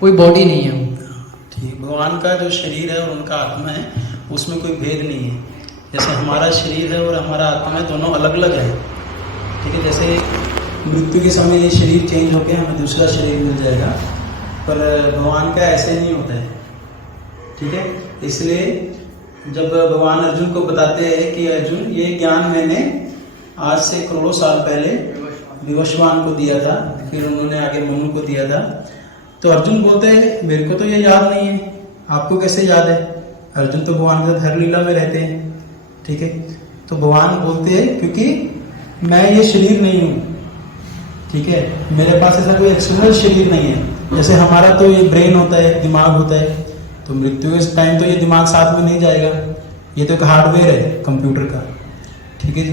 कोई बॉडी नहीं है। ठीक, भगवान का जो शरीर है और उनका आत्मा है उसमें कोई भेद नहीं है। जैसे हमारा शरीर है और हमारा आत्मा है, दोनों अलग अलग है। ठीक है, जैसे मृत्यु के समय ये शरीर चेंज होकर हमें दूसरा शरीर मिल जाएगा, पर भगवान का ऐसे नहीं होता है। ठीक है, इसलिए जब भगवान अर्जुन को बताते हैं कि अर्जुन ये ज्ञान मैंने आज से करोड़ों साल पहले विवस्वान को दिया था, फिर उन्होंने आगे मनु को दिया था, तो अर्जुन बोलते हैं मेरे को तो ये याद नहीं है, आपको कैसे याद है? अर्जुन तो भगवान के साथ हर लीला में रहते हैं। ठीक है, तो भगवान बोलते हैं क्योंकि मैं ये शरीर नहीं हूँ। ठीक है, मेरे पास ऐसा कोई एक्सटर्नल शरीर नहीं है। जैसे हमारा तो ये ब्रेन होता है, दिमाग होता है, तो मृत्यु के टाइम तो ये दिमाग साथ में नहीं जाएगा, ये तो एक हार्डवेयर है कंप्यूटर का। ठीक है जी,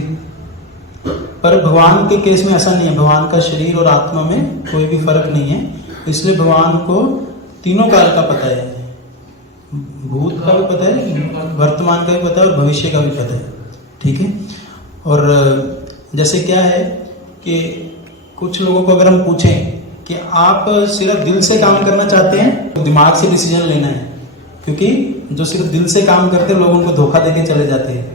पर भगवान के केस में ऐसा नहीं है। भगवान का शरीर और आत्मा में कोई भी फर्क नहीं है, इसलिए भगवान को तीनों काल का पता है, भूत का भी पता है, वर्तमान का भी पता है और भविष्य का भी पता है। ठीक है, और जैसे क्या है कि कुछ लोगों को अगर हम पूछें कि आप सिर्फ दिल से काम करना चाहते हैं तो दिमाग से डिसीजन लेना है, क्योंकि जो सिर्फ दिल से काम करते हैं लोग उनको धोखा देके चले जाते हैं।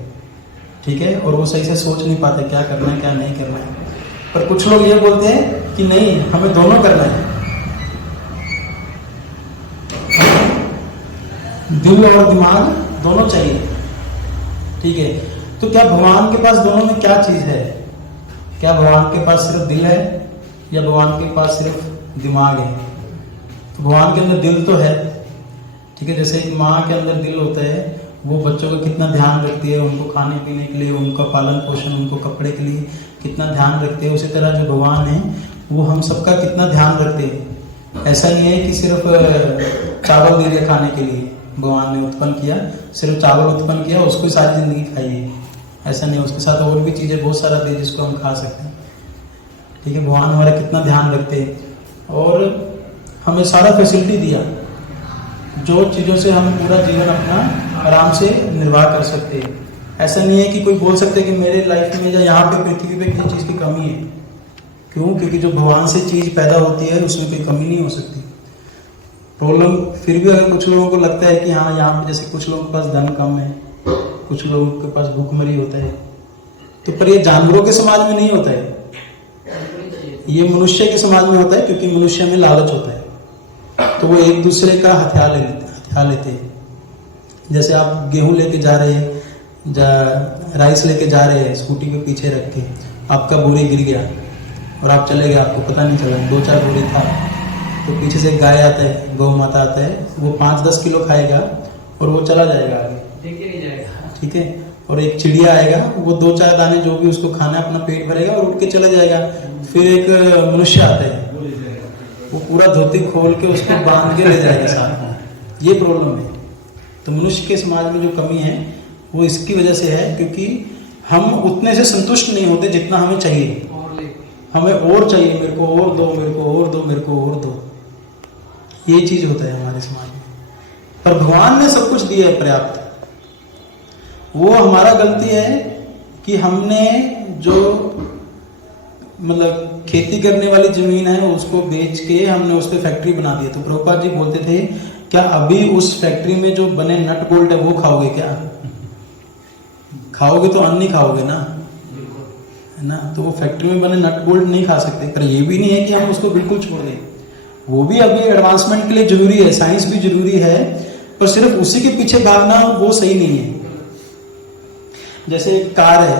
ठीक है, और वो सही से सोच नहीं पाते क्या करना है क्या नहीं करना है। पर कुछ लोग ये बोलते हैं कि नहीं, हमें दोनों करना है, दिल और दिमाग दोनों चाहिए। ठीक है, तो क्या भगवान के पास दोनों में क्या चीज है? क्या भगवान के पास सिर्फ दिल है या भगवान के पास सिर्फ दिमाग है? तो भगवान के अंदर दिल तो है। ठीक है, जैसे एक माँ के अंदर दिल होता है, वो बच्चों का कितना ध्यान रखती है, उनको खाने पीने के लिए, उनका पालन पोषण, उनको कपड़े के लिए कितना ध्यान रखते हैं। उसी तरह जो भगवान है वो हम सबका कितना ध्यान रखते हैं। ऐसा नहीं है कि सिर्फ चावल दे दिया खाने के लिए, भगवान ने उत्पन्न किया, सिर्फ चावल उत्पन्न किया, उसको सारी जिंदगी खाइए, ऐसा नहीं। उसके साथ और भी चीज़ें बहुत सारा दे जिसको हम खा सकते हैं। ठीक है, भगवान हमारा कितना ध्यान रखते हैं और हमें सारा फैसिलिटी दिया, जो चीज़ों से हम पूरा जीवन अपना आराम से निर्वाह कर सकते हैं। ऐसा नहीं है कि कोई बोल सकते कि मेरे लाइफ में या यहाँ पे पृथ्वी पे किसी चीज़ की कमी है। क्यों? क्योंकि जो भगवान से चीज़ पैदा होती है उसमें कोई कमी नहीं हो सकती। प्रॉब्लम फिर भी अगर कुछ लोगों को लगता है कि हाँ यहाँ पे जैसे कुछ लोगों के पास धन कम है, कुछ लोगों के पास भूखमरी होता है, तो पर ये जानवरों के समाज में नहीं होता है, ये मनुष्य के समाज में होता है, क्योंकि मनुष्य में लालच होता है, तो वो एक दूसरे का हथियार लेते हैं। जैसे आप गेहूं लेके जा रहे हैं, राइस लेके जा रहे हैं, स्कूटी पे पीछे रख के, आपका बोरी गिर गया और आप चले गए, आपको पता नहीं चला, 2-4 बोरी था, तो पीछे से एक गाय आता है, गौ माता आता है, वो 5-10 किलो खाएगा और वो चला जाएगा आगे, देखे नहीं जाएगा। ठीक है, और एक चिड़िया आएगा, वो 2-4 दाने जो भी उसको खाना अपना पेट भरेगा और उठ के चला जाएगा। फिर एक मनुष्य आता है, वो पूरा धोती खोल के उसको बांध के ले जाएगा साथ में। ये प्रॉब्लम है। तो मनुष्य के समाज में जो कमी है वो इसकी वजह से है, क्योंकि हम उतने से संतुष्ट नहीं होते जितना हमें चाहिए। हमें और चाहिए, मेरे को और दो, मेरे को और दो, मेरे को और दो, ये चीज होता है हमारे समाज में। पर भगवान ने सब कुछ दिया है पर्याप्त। वो हमारा गलती है कि हमने जो मतलब खेती करने वाली जमीन है उसको बेच के हमने उस पर फैक्ट्री बना दी। तो प्रभुपाद जी बोलते थे, क्या अभी उस फैक्ट्री में जो बने नट बोल्ट है वो खाओगे? क्या खाओगे? तो अन्न नहीं खाओगे ना, है ना। तो वो फैक्ट्री में बने नट बोल्ट नहीं खा सकते। पर ये भी नहीं है कि हम उसको बिल्कुल छोड़ दें, वो भी अभी एडवांसमेंट के लिए जरूरी है, साइंस भी जरूरी है, पर सिर्फ उसी के पीछे भागना वो सही नहीं है। जैसे एक कार है,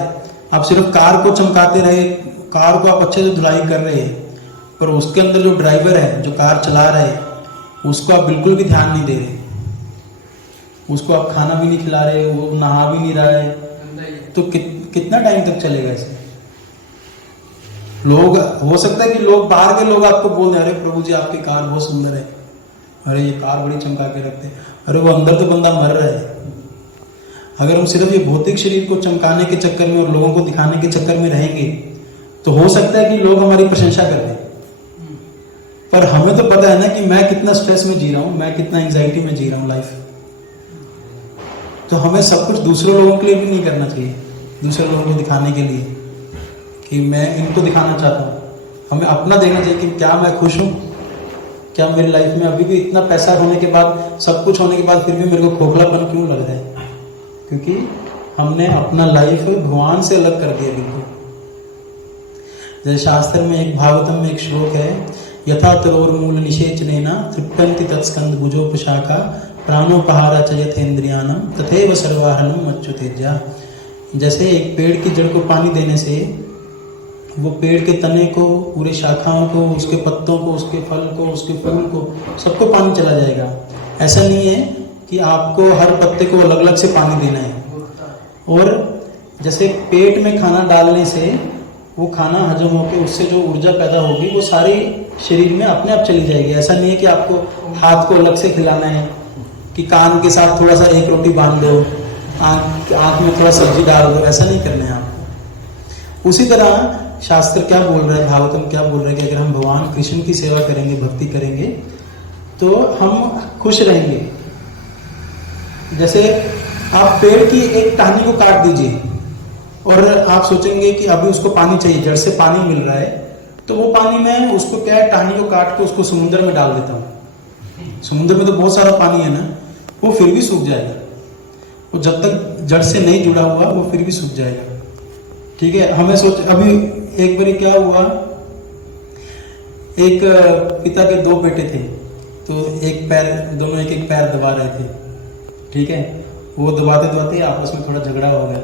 आप सिर्फ कार को चमकाते रहे, कार को आप अच्छे से धुलाई कर रहे हैं, पर उसके अंदर जो ड्राइवर है, जो कार चला रहे हैं, उसको आप बिल्कुल भी ध्यान नहीं दे रहे, उसको आप खाना भी नहीं खिला रहे, वो नहा भी नहीं रहा है, तो कितना टाइम तक चलेगा ऐसे? लोग, हो सकता है कि लोग, बाहर के लोग आपको बोल रहे, अरे प्रभु जी आपकी कार बहुत सुंदर है, अरे ये कार बड़ी चमका के रखते हैं, अरे वो अंदर तो बंदा मर रहा है। अगर हम सिर्फ ये भौतिक शरीर को चमकाने के चक्कर में और लोगों को दिखाने के चक्कर में रहेंगे तो हो सकता है कि लोग हमारी प्रशंसा कर दें, पर हमें तो पता है ना कि मैं कितना स्ट्रेस में जी रहा हूं, मैं कितना एंजाइटी में जी रहा हूं लाइफ। तो हमें सब कुछ दूसरे लोगों के लिए भी नहीं करना चाहिए, दूसरे लोगों को दिखाने के लिए कि मैं इनको दिखाना चाहता हूँ। हमें अपना देखना चाहिए कि क्या मैं खुश हूँ, क्या मेरी लाइफ में अभी भी इतना पैसा होने के बाद, सब कुछ होने के बाद फिर भी मेरे को खोखलापन क्यों लग रहा है? क्योंकि हमने अपना लाइफ भगवान से अलग कर दिया बिल्कुल। जैसे शास्त्र में एक भागवतम में एक श्लोक है, यथा तरोर मूल निषेचनेना तृप्यन्ति तत्स्कंद भुजोपशाखा प्राणोपहारा च यथेन्द्रियानम तथैव सर्वाहरणम मच्युतेज्या। जैसे एक पेड़ की जड़ को पानी देने से वो पेड़ के तने को, पूरे शाखाओं को, उसके पत्तों को, उसके फल को, उसके फूल को, सबको पानी चला जाएगा। ऐसा नहीं है कि आपको हर पत्ते को अलग अलग से पानी देना है। और जैसे पेट में खाना डालने से वो खाना हजम होकर उससे जो ऊर्जा पैदा होगी वो सारी शरीर में अपने आप चली जाएगी। ऐसा नहीं है कि आपको हाथ को अलग से खिलाना है, कि कान के साथ थोड़ा सा एक रोटी बांध दो, आँख में थोड़ा सब्जी डाल दो, ऐसा नहीं करना है आपको। उसी तरह शास्त्र क्या बोल रहा है, भागवतम क्या बोल रहा है कि अगर हम भगवान कृष्ण की सेवा करेंगे, भक्ति करेंगे तो हम खुश रहेंगे। जैसे आप पेड़ की एक टहनी को काट दीजिए और आप सोचेंगे कि अभी उसको पानी चाहिए, जड़ से पानी मिल रहा है, तो वो पानी में उसको क्या है, टहनी को काट के उसको समुद्र में डाल देता हूँ। समुद्र में तो बहुत सारा पानी है ना, वो फिर भी सूख जाएगा। वो जब तक जड़ से नहीं जुड़ा हुआ वो फिर भी सूख जाएगा। ठीक है, हमें अभी एक बार क्या हुआ, एक पिता के दो बेटे थे, तो एक पैर, दोनों एक पैर दबा रहे थे। ठीक है, वो दबाते दबाते आपस में थोड़ा झगड़ा हो गया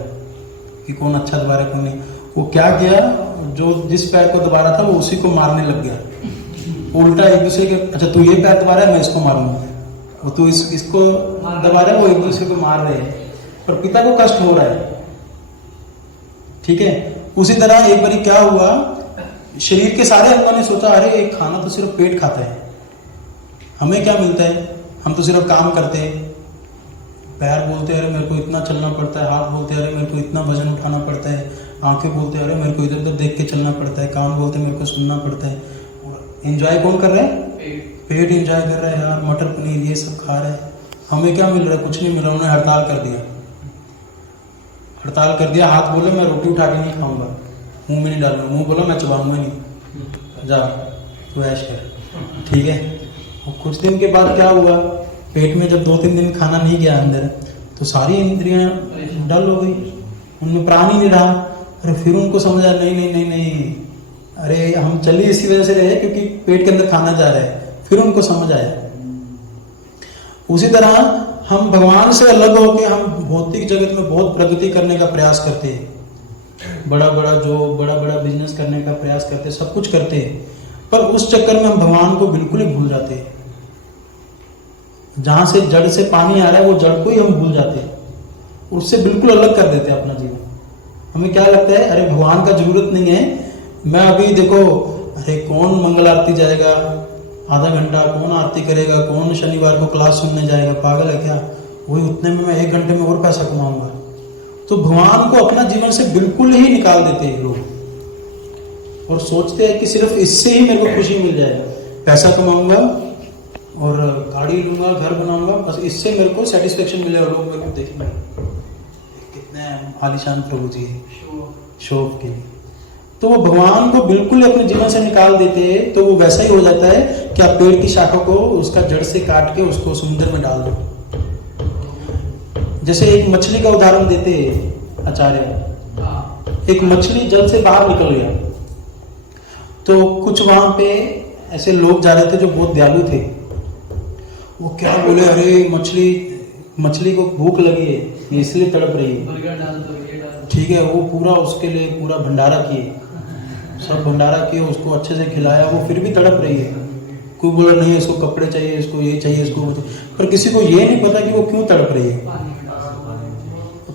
कि कौन अच्छा दबा रहा है कौन नहीं। वो क्या किया, जो जिस पैर को दबा रहा था वो उसी को मारने लग गया। उल्टा एक दूसरे के, अच्छा तू ये पैर दबा रहा है मैं इसको मारूंगा, और तू इसको दबा रहा है, वो एक दूसरे को मार रहे हैं, पर पिता को कष्ट हो रहा है। ठीक है, उसी तरह एक बारी क्या हुआ, शरीर के सारे अंगों ने सोचा अरे एक खाना तो सिर्फ पेट खाता है, हमें क्या मिलता है, हम तो सिर्फ काम करते हैं। पैर बोलते हैं अरे मेरे को इतना चलना पड़ता है, हाथ बोलते हैं अरे मेरे को इतना वजन उठाना पड़ता है, आंखें बोलते हैं अरे मेरे को इधर उधर देख के चलना पड़ता है, कान बोलते हैं मेरे को सुनना पड़ता है। और एंजॉय कौन कर रहा है? पेट एंजॉय कर रहा है यार, मटर पनीर ये सब खा रहा है। हमें क्या मिल रहा है? कुछ नहीं मिल रहा। उन्होंने हड़ताल कर दिया, हड़ताल कर दिया। हाथ बोले मैं रोटी उठा के नहीं खाऊंगा, मुंह में नहीं डालूंगा, मुंह बोला मैं चबाऊंगा नहीं, जा तू ऐश कर। ठीक है, और कुछ दिन के बाद क्या हुआ, पेट में जब 2-3 दिन खाना नहीं गया अंदर, तो सारी इंद्रियां डल हो गई, उनमें प्राण ही नहीं रहा। अरे फिर उनको समझ आया नहीं नहीं नहीं नहीं, अरे हम चल ही इसी वजह से रहे क्योंकि पेट के अंदर खाना जा रहा है। फिर उनको समझ आया। उसी तरह हम भगवान से अलग होकर हम भौतिक जगत में बहुत प्रगति करने का प्रयास करते हैं, बड़ा बड़ा बिजनेस करने का प्रयास करते हैं, सब कुछ करते हैं, पर उस चक्कर में हम भगवान को बिल्कुल ही भूल जाते हैं। जहां से जड़ से पानी आ रहा है वो जड़ को ही हम भूल जाते हैं, उससे बिल्कुल अलग कर देते हैं अपना जीवन। हमें क्या लगता है अरे भगवान का जरूरत नहीं है, मैं अभी देखो अरे कौन मंगल आरती जाएगा आधा घंटा, कौन आरती करेगा, कौन शनिवार को क्लास सुनने जाएगा, पागल है क्या, वही उतने में मैं 1 घंटे में और पैसा कमाऊंगा। तो भगवान को अपना जीवन से बिल्कुल ही निकाल देते हैं लोग और सोचते हैं कि सिर्फ इससे ही मेरे को खुशी मिल जाएगा, पैसा कमाऊंगा और गाड़ी लूंगा, घर बनाऊंगा, बस इससे मेरे को सेटिस्फेक्शन मिलेगा, लोग मेरे को देखेंगे कितने आलीशान प्रभु जी शो के लिए। तो वो भगवान को बिल्कुल अपने जीवन से निकाल देते हैं। तो वो वैसा ही हो जाता है कि आप पेड़ की शाखा को उसका जड़ से काट के उसको समुद्र में डाल दो। जैसे एक मछली का उदाहरण देते हैं आचार्य, एक मछली जल से बाहर निकल गया, तो कुछ वहां पे ऐसे लोग जा रहे थे जो बहुत दयालु थे। वो क्या बोले, अरे मछली को भूख लगी है इसलिए तड़प रही है। ठीक है, वो पूरा उसके लिए पूरा भंडारा किए, सब भंडारा किए, उसको अच्छे से खिलाया, वो फिर भी तड़प रही है। कोई बोला नहीं इसको कपड़े चाहिए, इसको ये चाहिए, इसको, पर किसी को ये नहीं पता कि वो क्यों तड़प रही है।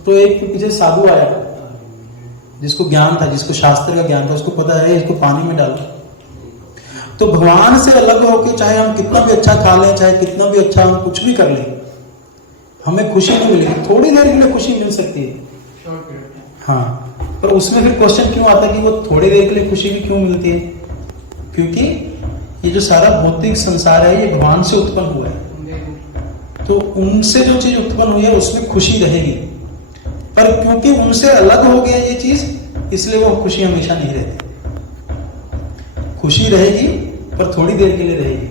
तो एक पीछे साधु आया जिसको ज्ञान था, जिसको शास्त्र का ज्ञान था, उसको पता है इसको पानी में डालो। तो भगवान से अलग होकर चाहे हम कितना भी अच्छा खा लें, चाहे कितना भी अच्छा हम कुछ भी कर लें, हमें खुशी नहीं मिलेगी। थोड़ी देर के लिए खुशी मिल सकती है, हाँ, पर उसमें फिर क्वेश्चन क्यों आता है कि वो थोड़ी देर के लिए खुशी भी क्यों मिलती है? क्योंकि ये जो सारा भौतिक संसार है ये भगवान से उत्पन्न हुआ है, तो उनसे जो चीज उत्पन्न हुई है उसमें खुशी रहेगी। पर क्योंकि उनसे अलग हो गया ये चीज, इसलिए वो खुशी हमेशा नहीं रहती। खुशी रहेगी पर थोड़ी देर के लिए रहेगी।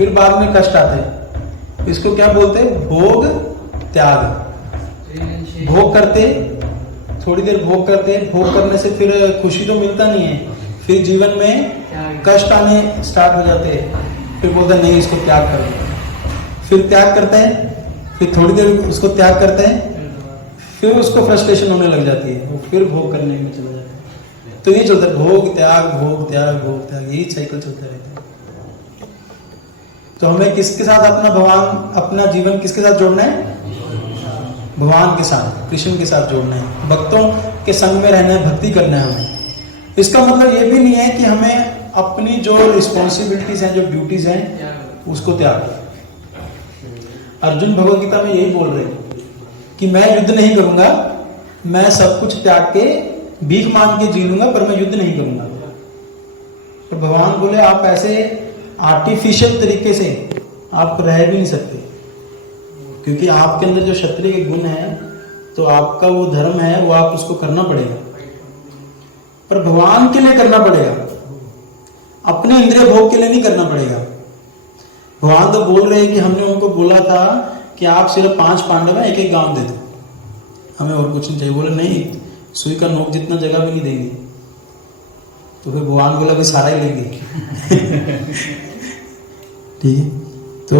फिर बाद में कष्ट आते हैं। इसको क्या बोलते हैं? भोग त्याग। भोग करते, थोड़ी देर भोग करते, भोग करने से फिर खुशी तो मिलता नहीं है, फिर जीवन में कष्ट आने स्टार्ट हो जाते हैं। फिर बोलते हैं नहीं, इसको त्याग कर दो। फिर त्याग करते हैं, फिर थोड़ी देर उसको त्याग करते हैं, फिर उसको फ्रस्ट्रेशन होने लग जाती है, वो फिर भोग करने में चला जाता है। तो ये चलता है, भोग त्याग, भोग त्याग, भोग त्याग, यही साइकिल चलता रहता है। तो हमें किसके साथ अपना भगवान, अपना जीवन किसके साथ जोड़ना है? भगवान के साथ, कृष्ण के साथ जोड़ना है, भक्तों के संग में रहना है, भक्ति करना है हमें। इसका मतलब ये भी नहीं है कि हमें अपनी जो रिस्पॉन्सिबिलिटीज हैं, जो ड्यूटीज हैं, उसको त्याग। अर्जुन भगवद गीता में यही बोल रहे हैं कि मैं युद्ध नहीं करूंगा, मैं सब कुछ त्याग के भीख मांग के जी लूंगा, पर मैं युद्ध नहीं करूंगा। तो भगवान बोले आप ऐसे आर्टिफिशियल तरीके से आप रह भी नहीं सकते, क्योंकि आपके अंदर जो क्षत्रिय के गुण है, तो आपका वो धर्म है, वो आप उसको करना पड़ेगा, पर भगवान के लिए करना पड़ेगा, अपने इंद्रिय भोग के लिए नहीं करना पड़ेगा। भगवान तो बोल रहे हैं कि हमने उनको बोला था कि आप सिर्फ 5 पांडव हैं, एक गांव दे दो, हमें और कुछ नहीं चाहिए। बोले नहीं, सुई का नोक जितना जगह भी नहीं देंगे। तो फिर भगवान बोला कि सारा ही लेंगे। ठीक है, तो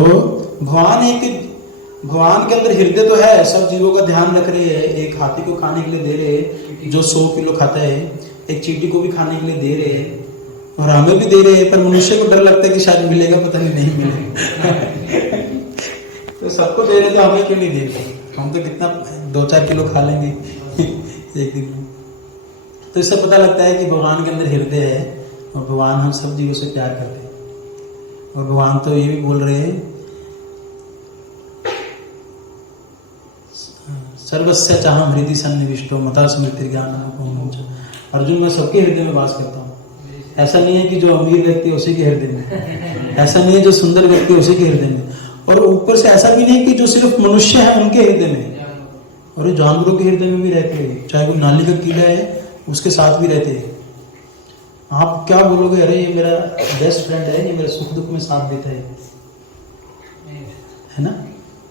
भगवान के अंदर हृदय तो है, सब जीवों का ध्यान रख रहे हैं। एक हाथी को खाने के लिए दे रहे हैं जो 100 किलो खाता है, एक चींटी को भी खाने के लिए दे रहे हैं, और हमें भी दे रहे हैं, पर मनुष्य को डर लगता है कि शायद मिलेगा, पता नहीं मिलेगा। तो सबको दे रहे, तो हमें क्यों नहीं दे रहे? हम तो कितना 2-4 किलो खा लेंगे एक दिन में। तो इससे पता लगता है कि भगवान के अंदर हृदय है, और भगवान हम सब जीवों से प्यार करते हैं। और भगवान तो ये भी बोल रहे हैं, सर्वस्य चाहम हृदय सन्निविष्टो मता स्मृति ज्ञान। अर्जुन, मैं सबके हृदय में वास करता हूँ। ऐसा नहीं है कि जो अमीर व्यक्ति है उसी के हृदय में, ऐसा नहीं है जो सुंदर व्यक्ति है उसी के हृदय में, और ऊपर से ऐसा भी नहीं कि जो सिर्फ मनुष्य है उनके हृदय में, और ये जानवरों के हृदय में भी रहते हैं। चाहे वो नाली का कीड़ा है, उसके साथ भी रहते हैं। आप क्या बोलोगे, अरे ये मेरा बेस्ट फ्रेंड है, ये मेरे सुख दुख में साथ देता है ना?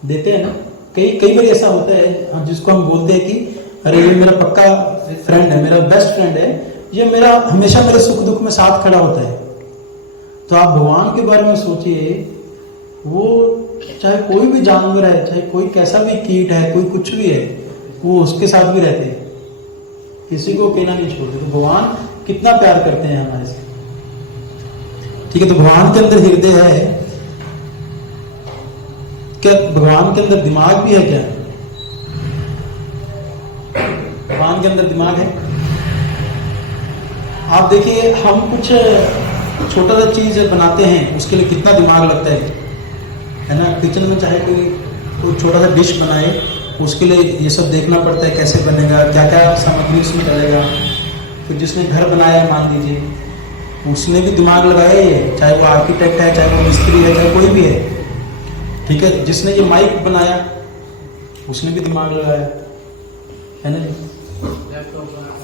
देते हैं ना। कई बार ऐसा होता है जिसको हम बोलते हैं कि अरे ये मेरा पक्का फ्रेंड है, मेरा बेस्ट फ्रेंड है, ये मेरा हमेशा मेरे सुख दुख में साथ खड़ा होता है। तो आप भगवान के बारे में सोचिए, वो चाहे कोई भी जानवर है, चाहे कोई कैसा भी कीट है, कोई कुछ भी है, वो उसके साथ भी रहते हैं, किसी को अकेला नहीं छोड़ते। तो भगवान कितना प्यार करते हैं हमारे से। ठीक है, तो भगवान के अंदर हृदय है क्या? भगवान के अंदर दिमाग भी है क्या? भगवान के अंदर दिमाग है। आप देखिए, हम कुछ छोटा सा चीज बनाते हैं, उसके लिए कितना दिमाग लगता है ना? किचन में चाहे कोई छोटा सा डिश बनाए, उसके लिए ये सब देखना पड़ता है, कैसे बनेगा, क्या क्या सामग्री उसमें डलेगा। फिर जिसने घर बनाया, मान लीजिए, उसने भी दिमाग लगाया ही है, चाहे वो आर्किटेक्ट है, चाहे वो मिस्त्री है, चाहे कोई भी है। ठीक है, जिसने ये माइक बनाया, उसने भी दिमाग लगाया, है ना?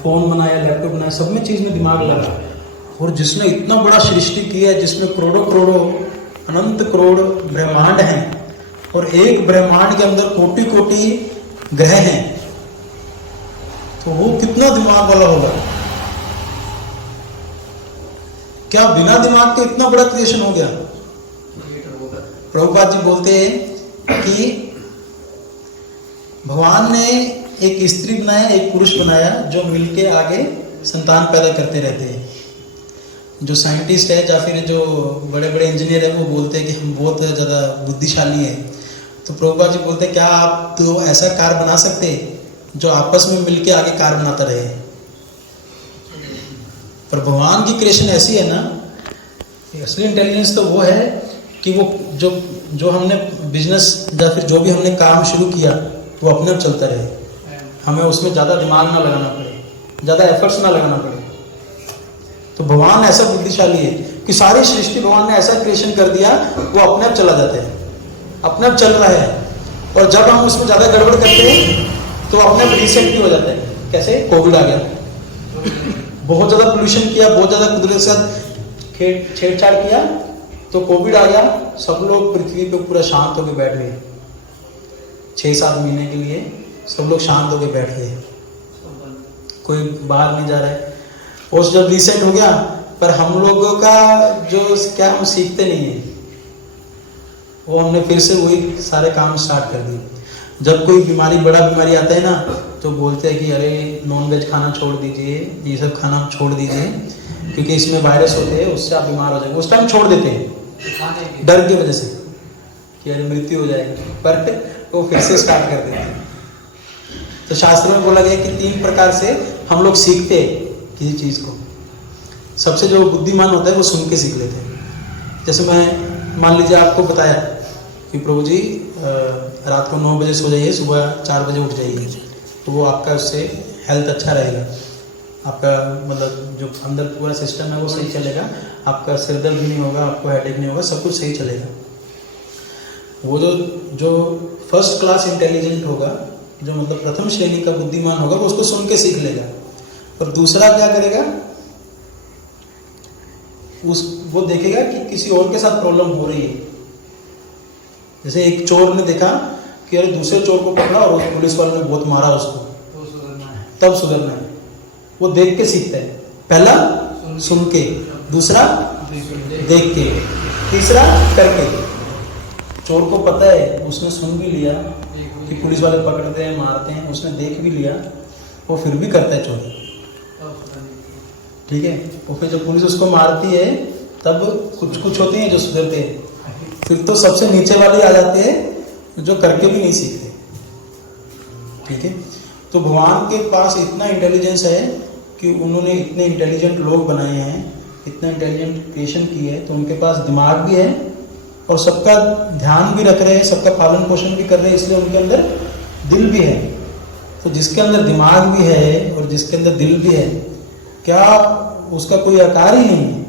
फोन बनाया, लैपटॉप बनाया, सब में चीज में दिमाग लगा। और जिसने इतना बड़ा सृष्टि किया है, जिसमें करोड़ों करोड़ों अनंत करोड़ ब्रह्मांड हैं, और एक ब्रह्मांड के अंदर कोटि कोटि ग्रह हैं, तो वो कितना दिमाग वाला होगा? क्या बिना दिमाग के इतना बड़ा क्रिएशन हो गया? प्रभुपाद जी बोलते हैं कि भगवान ने एक स्त्री बनाया, एक पुरुष बनाया, जो मिलके आगे संतान पैदा करते रहते हैं। जो साइंटिस्ट है या फिर जो बड़े बड़े इंजीनियर है, वो बोलते हैं कि हम बहुत ज़्यादा बुद्धिशाली हैं। तो प्रभुपाद जी बोलते हैं, क्या आप तो ऐसा कार बना सकते जो आपस में मिलके आगे कार बनाता रहे? पर भगवान की क्रिएशन ऐसी है ना, असली इंटेलिजेंस तो वो है कि वो जो हमने बिजनेस या फिर जो भी हमने काम शुरू किया, वो अपने आप चलता रहे, हमें उसमें ज़्यादा दिमाग ना लगाना पड़े, ज़्यादा एफर्ट्स ना लगाना पड़े। तो भगवान ऐसा बुद्धिशाली है कि सारी सृष्टि भगवान ने ऐसा क्रिएशन कर दिया, वो अपने आप चला जाता है, अपने आप चल रहा है। और जब हम उसमें ज़्यादा गड़बड़ करते हैं, तो अपने आप रीसेट भी हो जाता है। कैसे? कोविड आ गया, बहुत ज़्यादा पोल्यूशन किया, बहुत ज़्यादा कुदरत के साथ छेड़छाड़ किया, तो कोविड आ गया, सब लोग पृथ्वी पे पूरा शांत होकर बैठ गए। 6-7 महीने के लिए सब लोग शांत होकर बैठ गए, कोई बाहर नहीं जा रहा है। और जब रिसेंट हो गया, पर हम लोगों का जो क्या, हम सीखते नहीं है, वो हमने फिर से वही सारे काम स्टार्ट कर दिए। जब कोई बीमारी, बड़ा बीमारी आता है ना, तो बोलते हैं कि अरे नॉनवेज खाना छोड़ दीजिए, ये सब खाना छोड़ दीजिए, क्योंकि इसमें वायरस होते हैं, उससे आप बीमार हो जाएंगे। उस टाइम छोड़ देते हैं डर की वजह से कि अरे मृत्यु हो जाएगी, पर वो फिर से स्टार्ट कर देते हैं। तो शास्त्र में बोला गया कि 3 प्रकार से हम लोग सीखते हैं किसी चीज़ को। सबसे जो बुद्धिमान होता है वो सुन के सीख लेते हैं। जैसे मैं मान लीजिए आपको बताया कि प्रभु जी रात को 9 बजे सो जाइए, सुबह 4 बजे उठ जाइए, तो वो आपका उससे हेल्थ अच्छा रहेगा, आपका मतलब जो अंदर पूरा सिस्टम है वो सही चलेगा, आपका सिर दर्द भी नहीं होगा, आपको हेडेक नहीं होगा, सब कुछ सही चलेगा। वो जो फर्स्ट क्लास इंटेलिजेंट होगा, जो मतलब प्रथम श्रेणी का बुद्धिमान होगा, वो उसको सुन के सीख लेगा। और दूसरा क्या करेगा, वो देखेगा कि किसी और के साथ प्रॉब्लम हो रही है। जैसे एक चोर ने देखा कि अरे दूसरे चोर को पकड़ा और पुलिस वाले ने बहुत मारा उसको, तब सुधरना है। वो देख के सीखता है, पहला सुन के, दूसरा देख के, तीसरा करके। चोर को पता है, उसने सुन भी लिया कि पुलिस वाले पकड़ते हैं, मारते हैं, उसने देख भी लिया, वो फिर भी करता है चोरी, ठीक है। और फिर जब पुलिस उसको मारती है, तब कुछ होते हैं जो सुधरते हैं, फिर तो सबसे नीचे वाले आ जाते हैं जो करके भी नहीं सीखते, ठीक है। तो भगवान के पास इतना इंटेलिजेंस है कि उन्होंने इतने इंटेलिजेंट लोग बनाए हैं, इतना इंटेलिजेंट क्रिएशन की है, तो उनके पास दिमाग भी है और सबका ध्यान भी रख रहे हैं, सबका पालन पोषण भी कर रहे हैं, इसलिए उनके अंदर दिल भी है। तो जिसके अंदर दिमाग भी है और जिसके अंदर दिल भी है, क्या उसका कोई आकार ही नहीं है?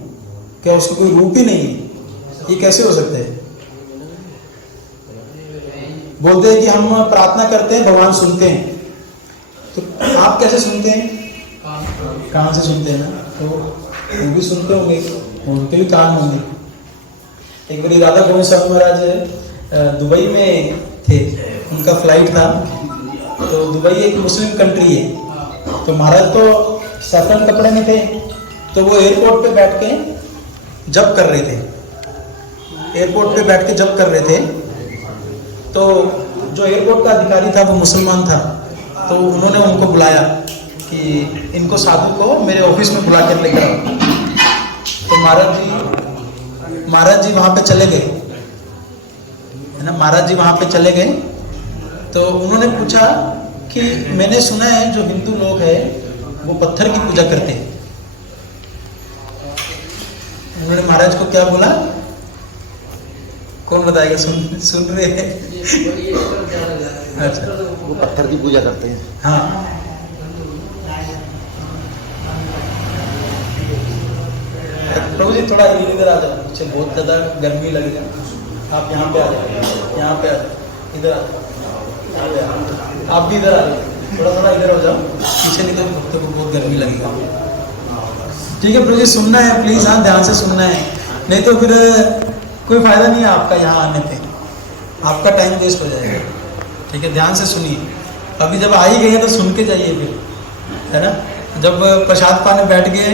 क्या उसका कोई रूप ही नहीं है? ये कैसे हो सकता है? बोलते हैं कि हम प्रार्थना करते हैं, भगवान सुनते हैं, तो आप कैसे सुनते हैं? कान से सुनते हैं ना, तो वो भी सुनते होंगे, उनके भी कान होंगे। एक बार राधा गोविंद स्वामी महाराज दुबई में थे, उनका फ्लाइट था, तो दुबई एक मुस्लिम कंट्री है, तो महाराज तो सफरन कपड़े में थे, तो वो एयरपोर्ट पे बैठ के जप कर रहे थे, एयरपोर्ट पे बैठ के जप कर रहे थे। तो जो एयरपोर्ट का अधिकारी था वो मुसलमान था, तो उन्होंने उनको बुलाया कि इनको साधु को मेरे ऑफिस में बुला कर लेकर आओ। तो महाराज जी वहाँ पे चले गए, है ना, महाराज जी वहाँ पे चले गए। तो उन्होंने पूछा कि मैंने सुना है जो हिंदू लोग हैं वो पत्थर की पूजा करते हैं। उन्होंने महाराज को क्या बोला, कौन बताएगा? सुन रहे हैं? अच्छा, वो पत्थर की पूजा करते हैं। हाँ, प्रभु जी थोड़ा इधर आ जाओ, पीछे बहुत ज़्यादा गर्मी लगेगा, आप यहाँ पे आ जाओ, यहाँ पे आ जाओ, इधर आ जाओ, आप भी इधर आ जाओ, थोड़ा इधर हो जाओ, पीछे नहीं तो भक्तों को बहुत गर्मी लगेगा। ठीक है प्रभु जी, सुनना है प्लीज़, हाँ ध्यान से सुनना है, नहीं तो फिर कोई फायदा नहीं है आपका यहाँ आने पे, आपका टाइम वेस्ट हो जाएगा। ठीक है, ध्यान से सुनिए। अभी जब आ ही गए तो सुन के जाइए फिर, है ना। जब प्रसाद पाने बैठ गए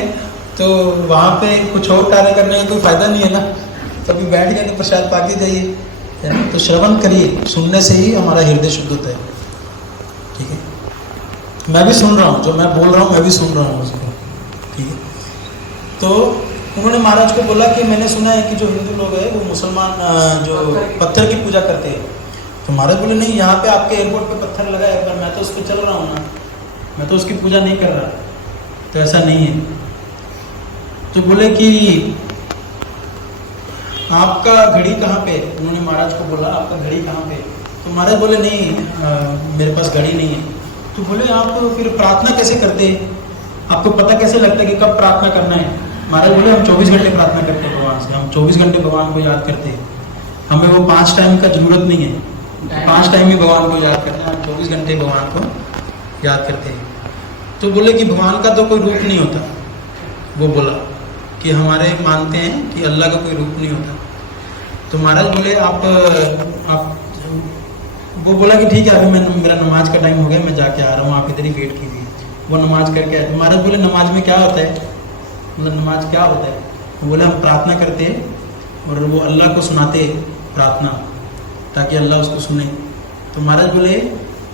तो वहाँ पे कुछ और कार्य करने का कोई फायदा नहीं है ना, तो अभी बैठ गए तो प्रसाद पा के जाइए, है ना। तो श्रवण करिए, सुनने से ही हमारा हृदय शुद्ध होता है। ठीक है, मैं भी सुन रहा हूँ, जो मैं बोल रहा हूँ मैं भी सुन रहा हूँ उसको। ठीक है, तो उन्होंने महाराज को बोला कि मैंने सुना है कि जो हिंदू लोग हैं वो मुसलमान जो पत्थर की पूजा करते हैं। तो महाराज बोले नहीं, यहाँ पे आपके एयरपोर्ट पे पत्थर लगा है, पर मैं तो उस पर चल रहा हूँ ना, मैं तो उसकी पूजा नहीं कर रहा, तो ऐसा नहीं है। तो बोले कि आपका घड़ी कहाँ पे? उन्होंने महाराज को बोला आपका घड़ी कहाँ पे? तो महाराज बोले नहीं मेरे पास घड़ी नहीं है। तो बोले आप फिर प्रार्थना कैसे करते हैं, आपको पता कैसे लगता है कि कब प्रार्थना करना है? महाराज बोले हम 24 घंटे प्रार्थना करते हैं भगवान से, हम 24 घंटे भगवान को याद करते हैं, हमें वो 5 टाइम का जरूरत नहीं है, 5 टाइम ही भगवान को याद करते हैं, हम 24 घंटे भगवान को याद करते हैं। तो बोले कि भगवान का तो कोई रूप नहीं होता, वो बोला कि हमारे मानते हैं कि अल्लाह का कोई रूप नहीं होता। तो महाराज बोले आप वो बोला कि ठीक है, अभी मेरा नमाज का टाइम हो गया, मैं जाके आ रहा हूँ, आप इधर ही वेट कीजिए। वो नमाज करके आए। तो महाराज बोले नमाज में क्या होता है, मतलब नमाज क्या होता है? वो बोले हम प्रार्थना करते और वो अल्लाह को सुनाते प्रार्थना, ताकि अल्लाह उसको सुने। तो महाराज बोले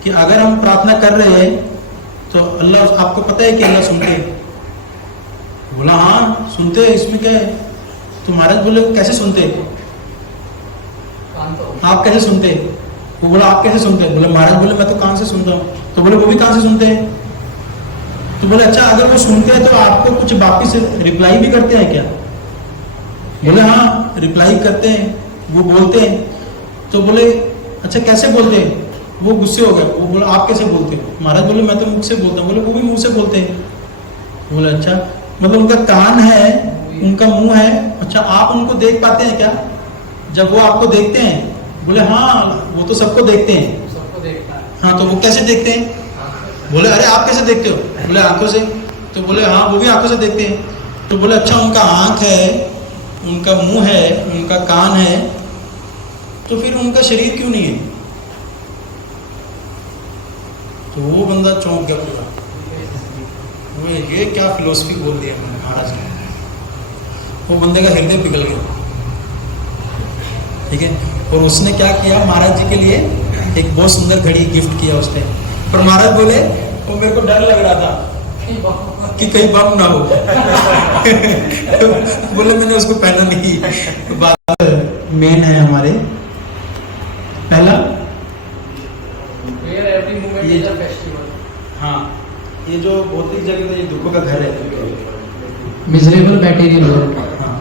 कि अगर हम प्रार्थना कर रहे हैं तो अल्लाह, आपको पता है कि अल्लाह सुनते हैं? बोला हाँ सुनते हैं, इसमें क्या है? तो महाराज बोले कैसे सुनते? आप कैसे सुनते? वो बोला आप कैसे सुनते हैं? बोले महाराज बोले मैं तो कान से सुनता हूँ। तो बोले वो भी कान से सुनते हैं? तो बोले अच्छा, अगर वो सुनते हैं तो आपको कुछ वापिस रिप्लाई भी करते हैं क्या? बोले हाँ रिप्लाई करते हैं, वो बोलते हैं। तो बोले अच्छा कैसे बोलते हैं? वो गुस्से हो गए। वो बोला आप कैसे बोलते हो? महाराज बोले मैं तो मुख से बोलता हूँ। बोले वो भी मुंह से बोलते हैं। बोले अच्छा, मतलब उनका कान है, उनका मुंह है। अच्छा आप उनको देख पाते हैं क्या जब वो आपको देखते हैं? बोले हाँ वो तो सबको देखते हैं, सबको देखता है। हाँ तो वो कैसे देखते हैं? बोले अरे आप कैसे देखते हो? बोले आंखों से। तो बोले हाँ वो भी आंखों से देखते हैं। तो बोले अच्छा उनका आंख है, उनका मुंह है, उनका कान है, तो फिर उनका शरीर क्यों नहीं है? तो वो बंदा चौंक गया पूरा। वो ये क्या फिलोसफी बोल दिया महाराज ने। वो बंदे का हृदय पिघल गया। ठीक है, और उसने क्या किया, महाराज जी के लिए एक बहुत सुंदर घड़ी गिफ्ट किया उसने। पर महाराज बोले वो मेरे को डर लग रहा था कि कहीं बम ना हो। तो बोले मैंने उसको पहना नहीं। तो बात मेन है हमारे, पहला ये फेस्टिवल। हाँ ये जो भौतिक जगत है, दुखों का घर है, मिजरेबल मटेरियल वर्ल्ड। हाँ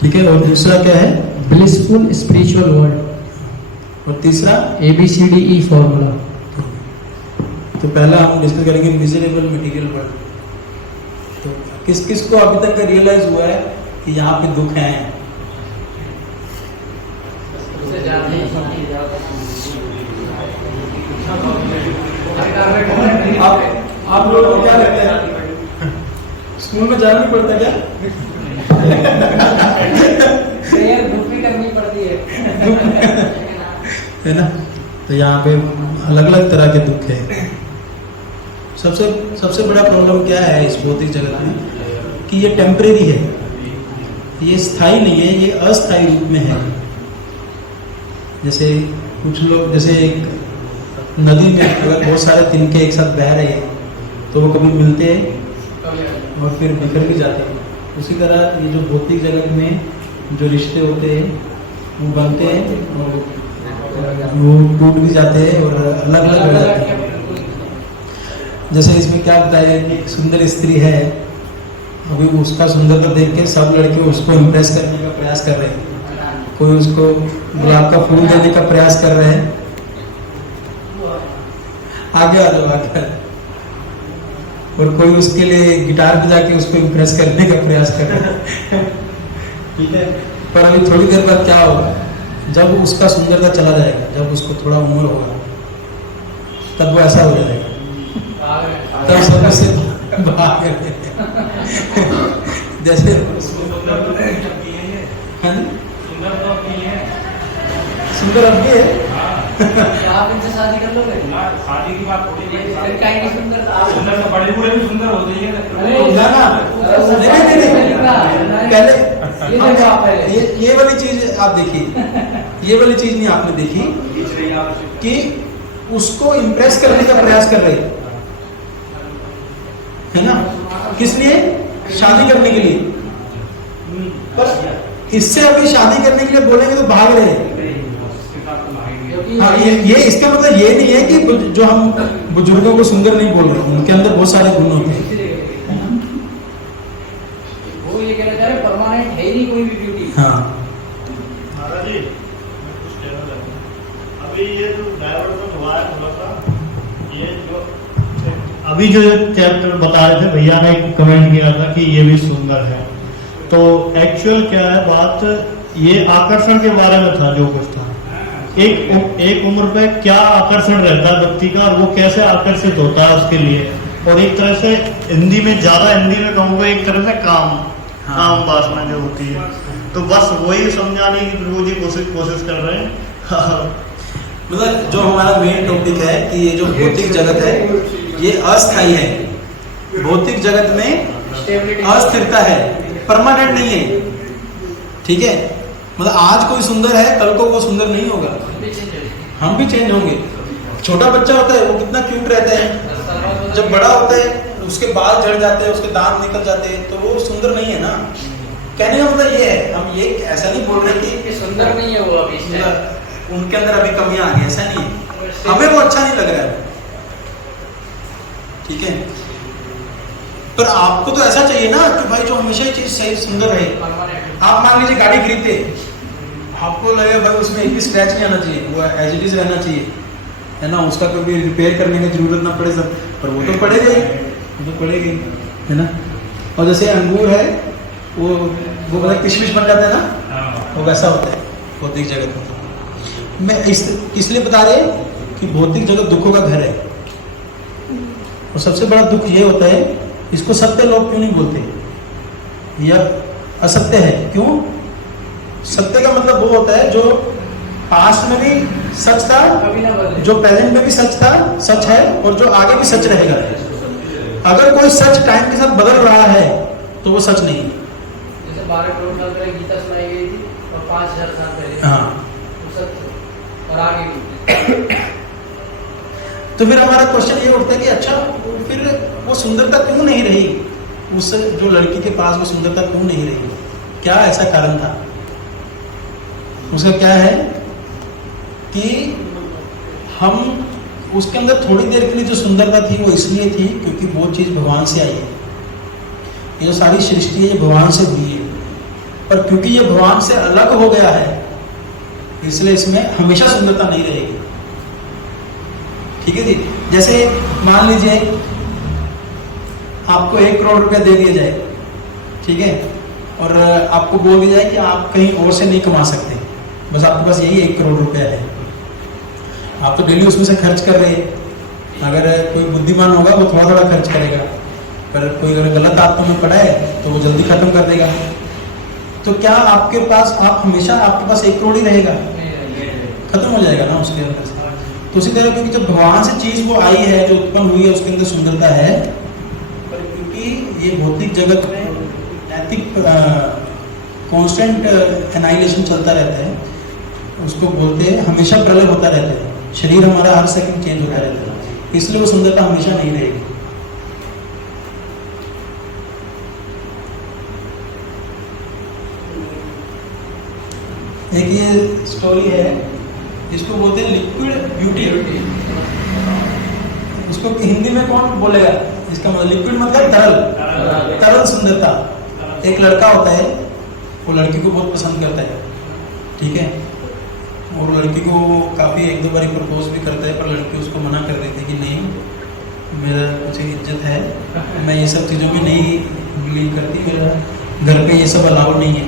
ठीक है। और दूसरा क्या है? Blissful spiritual world. और तीसरा ABCDE फॉर्मूला। तो पहला हम डिस्कस करेंगे मिजरेबल मटेरियल वर्ल्ड। तो किस किस को अभी तक रियलाइज हुआ है कि यहाँ पे दुख है? आप लोगों को क्या लगता है, स्कूल में जाना नहीं पड़ता क्या? दुख भी करनी पड़ती है ना? तो यहाँ पे अलग अलग तरह के दुख है। सबसे बड़ा प्रॉब्लम क्या है इस भौतिक जगत में कि ये टेम्परेरी है, ये स्थायी नहीं है, ये अस्थायी रूप में है। जैसे कुछ लोग, जैसे एक नदी में अगर बहुत सारे तिनके एक साथ बह रहे हैं तो वो कभी मिलते हैं और फिर बिखर भी जाते हैं। उसी तरह ये जो भौतिक जगत में जो रिश्ते होते हैं वो बनते हैं और वो टूट भी जाते हैं और अलग अलग हो जाते हैं। जैसे इसमें क्या बताया, एक सुंदर स्त्री है, अभी उसका सुंदरता देख के सब लड़के उसको इम्प्रेस करने का प्रयास कर रहे हैं। कोई उसको गुलाब का फूल देने का प्रयास कर रहे हैं। आगे आ जाओ आगे। और कोई उसके लिए गिटार बजा के उसको इम्प्रेस करने का प्रयास कर रहा है। ठीक है, पर अभी थोड़ी देर बाद क्या होगा, जब उसका सुंदरता चला जाएगा, जब उसको थोड़ा उम्र होगा, तब वो ऐसा हो जाएगा, तब सब से भाग जैसे सुंदर अब भी है। आप इनसे शादी कर लोगे? शादी की बात थोड़ी है। क्या सुंदर, सुंदर तो बड़े बूढ़े भी सुंदर होते ही है। पहले ये वाली चीज आप देखिए, ये वाली चीज नहीं आपने देखी कि उसको इम्प्रेस करने का प्रयास कर रहे है ना, किस लिए? शादी करने के लिए। पर इससे अभी शादी करने के लिए बोलेंगे तो भाग रहे हैं। हाँ, ये इसका मतलब ये नहीं है कि जो हम बुजुर्गों को सुंदर नहीं बोल रहे, उनके अंदर बहुत सारे गुण होते हैं। वो ये कहना चाह रहे परमानेंट है नहीं कोई भी ब्यूटी। हाँ महाराज जी, कुछ कहना चाहता हूं। अभी ये जो डायवर्ट हुआ है थोड़ा सा, ये जो अभी जो चैप्टर बता रहे थे भैया ने एक कमेंट किया था कि ये भी सुंदर है, तो एक्चुअल क्या है बात, ये आकर्षण के बारे में था जो कुछ था। एक उम्र पे क्या आकर्षण रहता है व्यक्ति का और वो कैसे आकर्षित होता है उसके लिए, और एक तरह से हिंदी में कहूँगा एक तरह से काम वासना जो होती है, तो बस वही समझाने की प्रभु जी कोशिश कर रहे हैं। मतलब जो हमारा मेन टॉपिक है कि ये जो भौतिक जगत है ये अस्थायी है, भौतिक जगत में अस्थिरता है, परमानेंट नहीं है। ठीक है, मतलब आज कोई सुंदर है कल को वो सुंदर नहीं होगा, हम भी चेंज होंगे। छोटा बच्चा होता है वो कितना क्यूट रहता है, जब बड़ा होता है उसके बाल झड़ जाते हैं, उसके दांत निकल जाते हैं, तो वो सुंदर नहीं है ना। कहने का मतलब ये है, हम ये ऐसा नहीं बोल रहे कि सुंदर नहीं है वो अभी, उनके अंदर अभी कमियां आ गई, ऐसा नहीं है, हमें वो अच्छा नहीं लग रहा है। ठीक है, पर आपको तो ऐसा चाहिए ना कि भाई जो हमेशा ही चीज सही सुंदर रहे। आप मान लीजिए गाड़ी खरीदते, आपको लगे भाई उसमें एक भी स्क्रैच नहीं आना चाहिए, वो एज इट इज रहना चाहिए, है ना, उसका कभी रिपेयर करने की जरूरत ना पड़े सब, पर वो तो पड़ेगा ही, वो तो पड़ेगी, है ना। और जैसे अंगूर है वो मतलब किशमिश बन जाता है ना, वो वैसा होता है भौतिक जगत में। मैं इसलिए बता रहे कि भौतिक जगत दुखों का घर है, और सबसे बड़ा दुख ये होता है, इसको सत्य लोग क्यों नहीं बोलते, यह असत्य है। क्यों? सत्य का मतलब वो होता है जो पास्ट में भी सच था, जो प्रेजेंट में भी सच था, सच है, और जो आगे भी सच रहेगा। अगर कोई सच टाइम के साथ बदल रहा है तो वो सच नहीं है। जैसे 12 करोड़ साल पहले गीता सुनाई गई थी और 5000 साल पहले, हाँ, वो सच और आगे भी। तो फिर हमारा क्वेश्चन ये उठता है कि अच्छा फिर वो सुंदरता क्यों नहीं रही, उस जो लड़की के पास वो सुंदरता क्यों नहीं रही, क्या ऐसा कारण था? उसका क्या है कि हम उसके अंदर थोड़ी देर के लिए जो सुंदरता थी वो इसलिए थी क्योंकि वो चीज भगवान से आई है। ये जो सारी सृष्टि है ये भगवान से हुई है, पर क्योंकि ये भगवान से अलग हो गया है इसलिए इसमें हमेशा सुंदरता नहीं रहेगी। ठीक है जी, जैसे मान लीजिए आपको 1 करोड़ रुपया दे दिया जाए, ठीक है, और आपको बोल दिया जाए कि आप कहीं और से नहीं कमा सकते, बस आपके पास यही 1 करोड़ रुपया है, आप तो डेली उसमें से खर्च कर रहे हैं। अगर कोई बुद्धिमान होगा वो थोड़ा थोड़ा खर्च करेगा, पर कोई अगर गलत आदतों में पड़ा है तो वो जल्दी खत्म कर देगा। तो क्या आपके पास आप हमेशा आपके पास 1 करोड़ ही रहेगा? खत्म हो जाएगा ना उसके अंदर से। तो उसी तरह क्योंकि जब भगवान से चीज वो आई है, जो उत्पन्न हुई है, उसके अंदर सुंदरता है, पर क्योंकि ये भौतिक जगत में नैतिक कांस्टेंट एनाइलेशन चलता रहता है, उसको बोलते हैं हमेशा प्रलय होता रहता है, शरीर हमारा हर सेकंड चेंज होता रहता है, इसलिए वो सुंदरता हमेशा नहीं रहेगी। एक ये स्टोरी है, इसको बोलते हैं लिक्विड ब्यूटी। इसको हिंदी में कौन बोलेगा? इसका मतलब लिक्विड मतलब तरल, तरल सुंदरता। एक लड़का होता है, वो लड़की को बहुत पसंद करता है, ठीक है, और लड़की को काफ़ी 1-2 बार प्रपोज भी करता है, पर लड़की उसको मना कर देती है कि नहीं, मेरा कुछ इज्जत है, मैं ये सब चीज़ों में नहीं बिलीव करती, मेरा घर पे ये सब अलाउ नहीं है,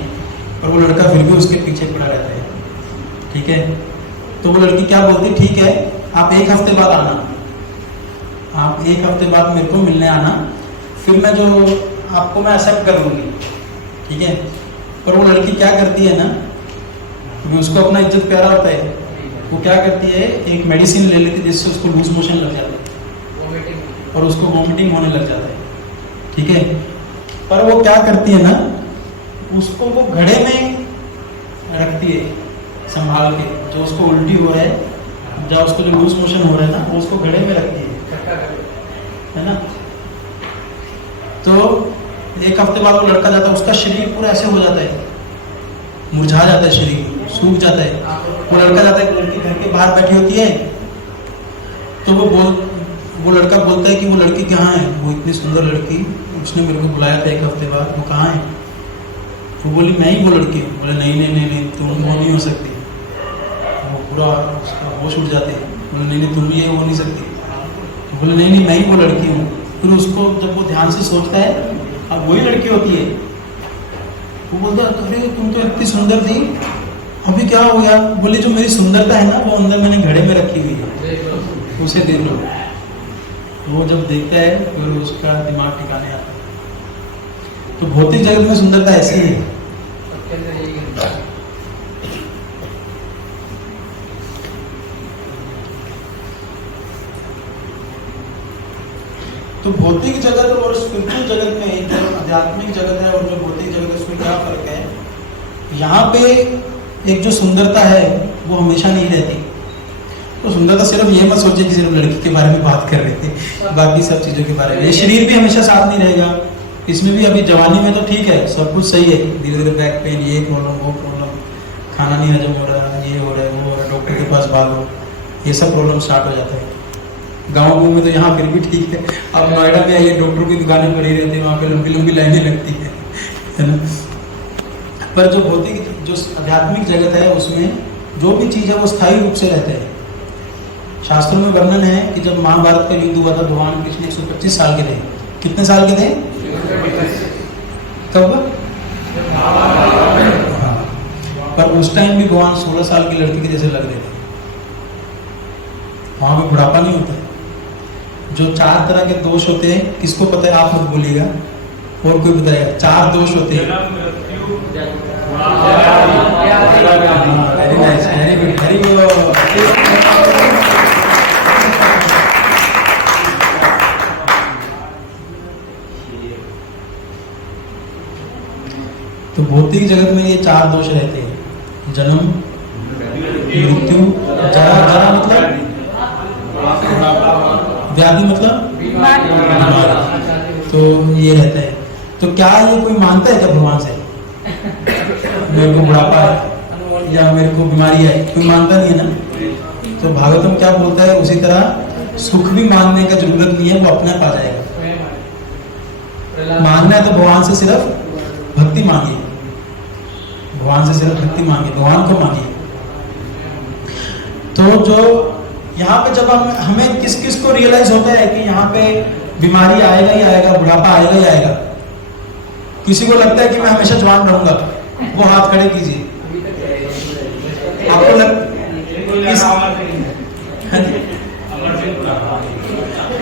पर वो लड़का फिर भी उसके पीछे पड़ा रहता है। ठीक है, तो वो लड़की क्या बोलती, ठीक है आप 1 हफ्ते बाद आना, आप 1 हफ्ते बाद मेरे को मिलने आना, फिर मैं जो आपको मैं एक्सेप्ट कर लूँगी, ठीक है। पर वो लड़की क्या करती है ना, क्योंकि उसको अपना इज्जत प्यारा होता है, वो क्या करती है, एक मेडिसिन ले लेती है जिससे उसको लूज मोशन लग जाता है और उसको वॉमिटिंग होने लग जाता है, ठीक है। पर वो क्या करती है ना, उसको वो घड़े में रखती है संभाल के, जो उसको उल्टी हो रहा है, जब उसको जो लूज मोशन हो रहा है ना, वो उसको घड़े में रखती है ना। तो 1 हफ्ते बाद वो लड़का जाता है, उसका शरीर पूरा ऐसे हो जाता है, मुरझा जाता है, शरीर सूख जाता है। वो लड़का जाता है, लड़की घर के बाहर बैठी होती है, तो वो लड़का बोलता है कि वो लड़की कहाँ है, वो इतनी सुंदर लड़की, उसने मेरे को बुलाया था 1 हफ्ते बाद, वो कहाँ है? वो बोली मैं ही वो लड़की। बोले नहीं तुम वो नहीं हो सकती। वो पूरा उसका होश उड़ जाते हैं, बोले नहीं तुम ये हो नहीं सकती। बोले नहीं मैं ही वो लड़की हूँ। फिर उसको जब वो ध्यान से सोचता है, अब वही लड़की होती है, वो बोलता है अरे तुम तो इतनी सुंदर थी, अभी क्या हो गया? बोले जो मेरी सुंदरता है ना, वो अंदर मैंने घड़े में रखी हुई है, उसे देख लो। वो जब देखता है फिर उसका दिमाग ठिकाने आता है। तो भौतिक जगत में सुंदरता ऐसी है के अंदर यही गिनता है। तो भौतिक जगत और स्पिरिचुअल जगत में, जो आध्यात्मिक जगत है और जो भौतिक जगत है, उसमें क्या फर्क है? यहाँ पे एक जो सुंदरता है वो हमेशा नहीं रहती। तो सुंदरता सिर्फ ये मत सोचिए कि सिर्फ लड़की के बारे में बात कर रहे थे, बाकी सब चीज़ों के बारे में। ये शरीर भी हमेशा साथ नहीं रहेगा, इसमें भी अभी जवानी में तो ठीक है, सब कुछ सही है, धीरे धीरे बैक पेन, ये प्रॉब्लम, वो प्रॉब्लम, खाना नहीं हजम हो रहा, ये हो रहा है, वो हो रहा है, डॉक्टर के पास भागो, ये सब प्रॉब्लम स्टार्ट हो जाता है। गाँव में तो यहाँ फिर भी ठीक है, अब नोएडा में आइए, डॉक्टर की दुकानें पड़ी रहती है, वहाँ पे लंबी लंबी लाइनें लगती है ना। पर जो भौतिक, जो आध्यात्मिक जगत है, उसमें जो भी चीज़ है वो स्थायी रूप से रहते हैं। शास्त्रों में वर्णन है कि जब महाभारत का युद्ध हुआ था, भगवान कृष्ण 125 साल के थे। कितने साल के थे? कब? हाँ। पर उस टाइम भी भगवान 16 साल की लड़की के जैसे लग रहे थे। वहां पे बुढ़ापा नहीं होता है। जो 4 तरह के दोष होते हैं, किसको पता है? आप मत बोलिएगा, और कोई बताएगा। 4 दोष होते हैं। Very nice, very good, very good. तो भौतिक जगत में ये 4 दोष रहते हैं: जन्म, मृत्यु, जरा मतलब व्याधि, मतलब बीमारी। तो ये रहता है। तो क्या ये कोई मानता है क्या भगवान से? मेरे को बुढ़ापा है या मेरे को बीमारी है, कोई मानता नहीं है ना। तो भागवतम क्या बोलता है, उसी तरह सुख भी मानने का जरूरत नहीं है, वो अपने आप आ जाएगा। मानना है तो भगवान से सिर्फ भक्ति मांगिए, भगवान से सिर्फ भक्ति मांगिए, भगवान को मांगिए। तो जो यहाँ पे जब हमें किस किस को रियलाइज होता है कि यहाँ पे बीमारी आएगा ही आएगा, बुढ़ापा आएगा ही आएगा। किसी को लगता है कि मैं हमेशा जवान रहूंगा, वो हाथ खड़े कीजिए। आपको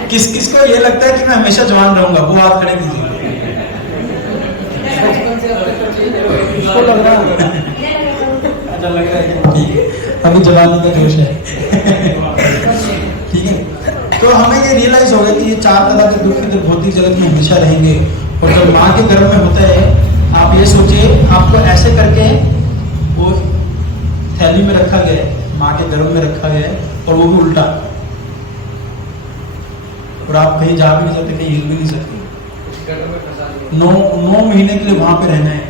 किस किस को ये लगता है कि मैं हमेशा जवान रहूंगा, वो हाथ खड़े कीजिए। किसको लग रहा है? अच्छा लग रहा है, ठीक है, अभी जवानी का जोश है। ठीक है, तो हमें ये रियलाइज होगा कि ये 4 तरह के दुख तो भौतिक जगत में हमेशा रहेंगे। और जब माँ के गर्भ में होता है, आप ये सोचिए, आपको ऐसे करके वो थैली में रखा गया है, माँ के गर्भ में रखा गया है, और वो भी उल्टा, और आप कहीं जा भी नहीं सकते, कहीं हिल भी नहीं सकते। 9 महीने के लिए वहां पे रहना है।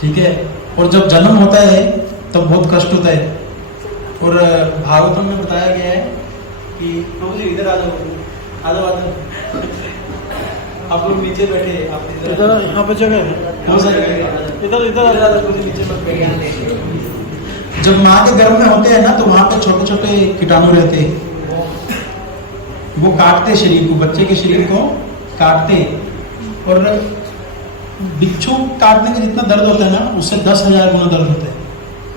ठीक है, और जब जन्म होता है तब बहुत कष्ट होता है। और भागवतम में बताया गया है कि प्रभु जी इधर आ जाओ, आ जाओ, आ जाओ, आप लोग नीचे बैठे, आप इधर यहाँ पे जगह है, इधर इधर आ जाओ, नीचे बैठ। जब माँ के गर्भ में होते हैं ना, तो वहां पे छोटे छोटे कीटाणु रहते हैं, वो काटते शरीर को, बच्चे के शरीर को काटते। और बिच्छू काटने का जितना दर्द होता है ना, उससे 10,000 गुना दर्द होता है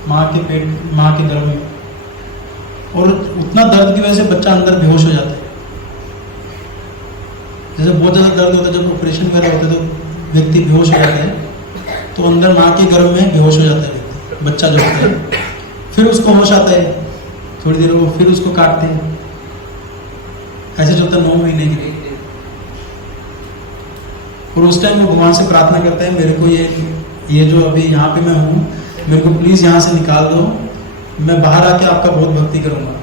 माँ के पेट, माँ के गर्भ में। और उतना दर्द की वजह से बच्चा अंदर बेहोश हो जाता है। जैसे बहुत ज़्यादा दर्द होता है, जब ऑपरेशन वगैरह होता है तो व्यक्ति बेहोश हो जाता है, तो अंदर माँ के गर्भ में बेहोश हो जाता है व्यक्ति, बच्चा जो होता है। फिर उसको होश आता है, थोड़ी देर वो फिर उसको काटते हैं। ऐसे जो होता है 9 महीने के लिए। और उस टाइम वो भगवान से प्रार्थना करता है, मेरे को ये जो अभी यहाँ पे मैं हूँ, मेरे को प्लीज यहाँ से निकाल दो, मैं बाहर आके आपका बहुत भक्ति करूंगा।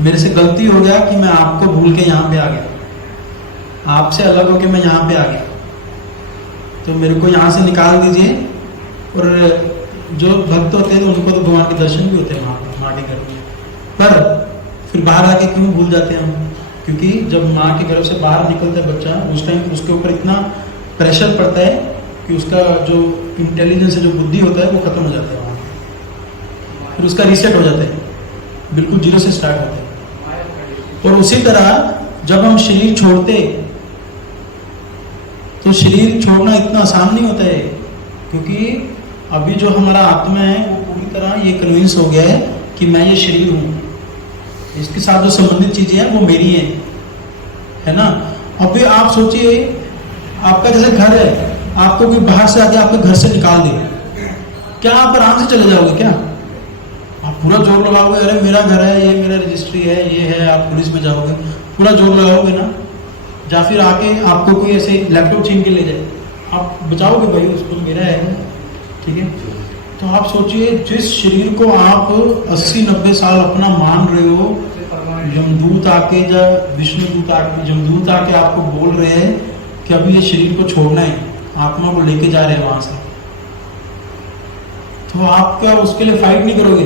मेरे से गलती हो गया कि मैं आपको भूल के यहाँ पे आ गया, आपसे अलग होके मैं यहाँ पे आ गया, तो मेरे को यहाँ से निकाल दीजिए। और जो भक्त होते हैं तो उनको तो भगवान के दर्शन भी होते हैं माँ के घर में, पर फिर बाहर आके क्यों भूल जाते हैं हम? क्योंकि जब माँ के गर्भ से बाहर निकलता है बच्चा, उस टाइम उसके ऊपर इतना प्रेशर पड़ता है कि उसका जो इंटेलिजेंस है, जो बुद्धि होता है, वो खत्म हो जाता है वहाँ, फिर उसका रीसेट हो जाता है, बिल्कुल 0 से स्टार्ट होता है। और उसी तरह जब हम शरीर छोड़ते, तो शरीर छोड़ना इतना आसान नहीं होता है, क्योंकि अभी जो हमारा आत्मा है वो पूरी तरह ये कन्विंस हो गया है कि मैं ये शरीर हूँ, इसके साथ जो संबंधित चीजें हैं वो मेरी है ना। अभी आप सोचिए, आपका जैसे घर है, आपको कोई बाहर से आके आपके घर से निकाल दे, क्या आप आराम से चले जाओगे? क्या आप पूरा जोर लगाओगे? अरे मेरा घर है, ये मेरा रजिस्ट्री है, ये है, आप पुलिस में जाओगे, पूरा जोर लगाओगे ना? या फिर आके आपको कोई ऐसे लैपटॉप छीन के ले जाए, आप बचाओगे? भाई उसको मेरा है, ठीक है। तो आप सोचिए, जिस शरीर को आप 80-90 साल अपना मान रहे हो, यमदूत आके या विष्णुदूत आके, यमदूत आके आपको बोल रहे हैं कि अभी ये शरीर को छोड़ना है, आत्मा को लेके जा रहे हैं वहां से, तो आप क्या उसके लिए फाइट नहीं करोगे?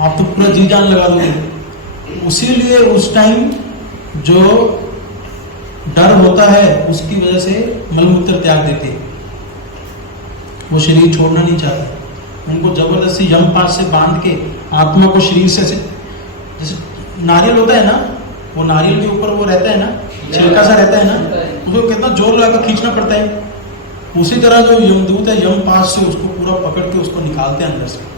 आप तो पूरा जी जान लगा दोगे। उसीलिए उस टाइम जो डर होता है उसकी वजह से मलमूत्र त्याग देते हैं, वो शरीर छोड़ना नहीं चाहते। उनको जबरदस्ती यमपाश से बांध के आत्मा को शरीर से, जैसे नारियल होता है ना, वो नारियल के ऊपर वो रहता है ना, छिलका सा रहता है ना, उसको कितना जोर लगाकर खींचना पड़ता है। उसी तरह जो यमदूत है, यमपाश से उसको पूरा पकड़ के उसको निकालते हैं अंदर से।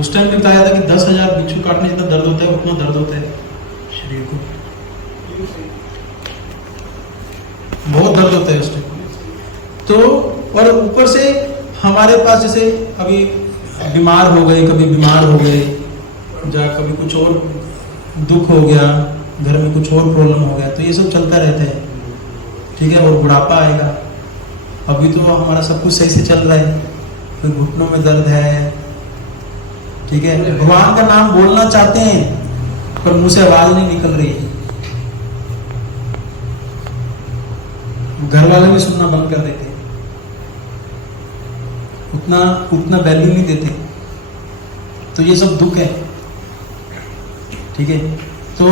उस टाइम में बताया था कि 10,000 बिच्छू काटने जितना दर्द होता है, उतना दर्द होता है शरीर को, बहुत दर्द होता है उस टाइम। तो और ऊपर से हमारे पास जैसे अभी बीमार हो गए, कभी बीमार हो गए, या कभी कुछ और दुख हो गया, घर में कुछ और प्रॉब्लम हो गया, तो ये सब चलता रहता है, ठीक है। और बुढ़ापा आएगा, अभी तो हमारा सब कुछ सही से चल रहा है, फिर घुटनों में दर्द है, ठीक है। भगवान का नाम बोलना चाहते हैं पर मुंह से आवाज नहीं निकल रही है, घर वाले भी सुनना बंद कर देते, उतना वैल्यू नहीं देते। तो ये सब दुख है, ठीक है। तो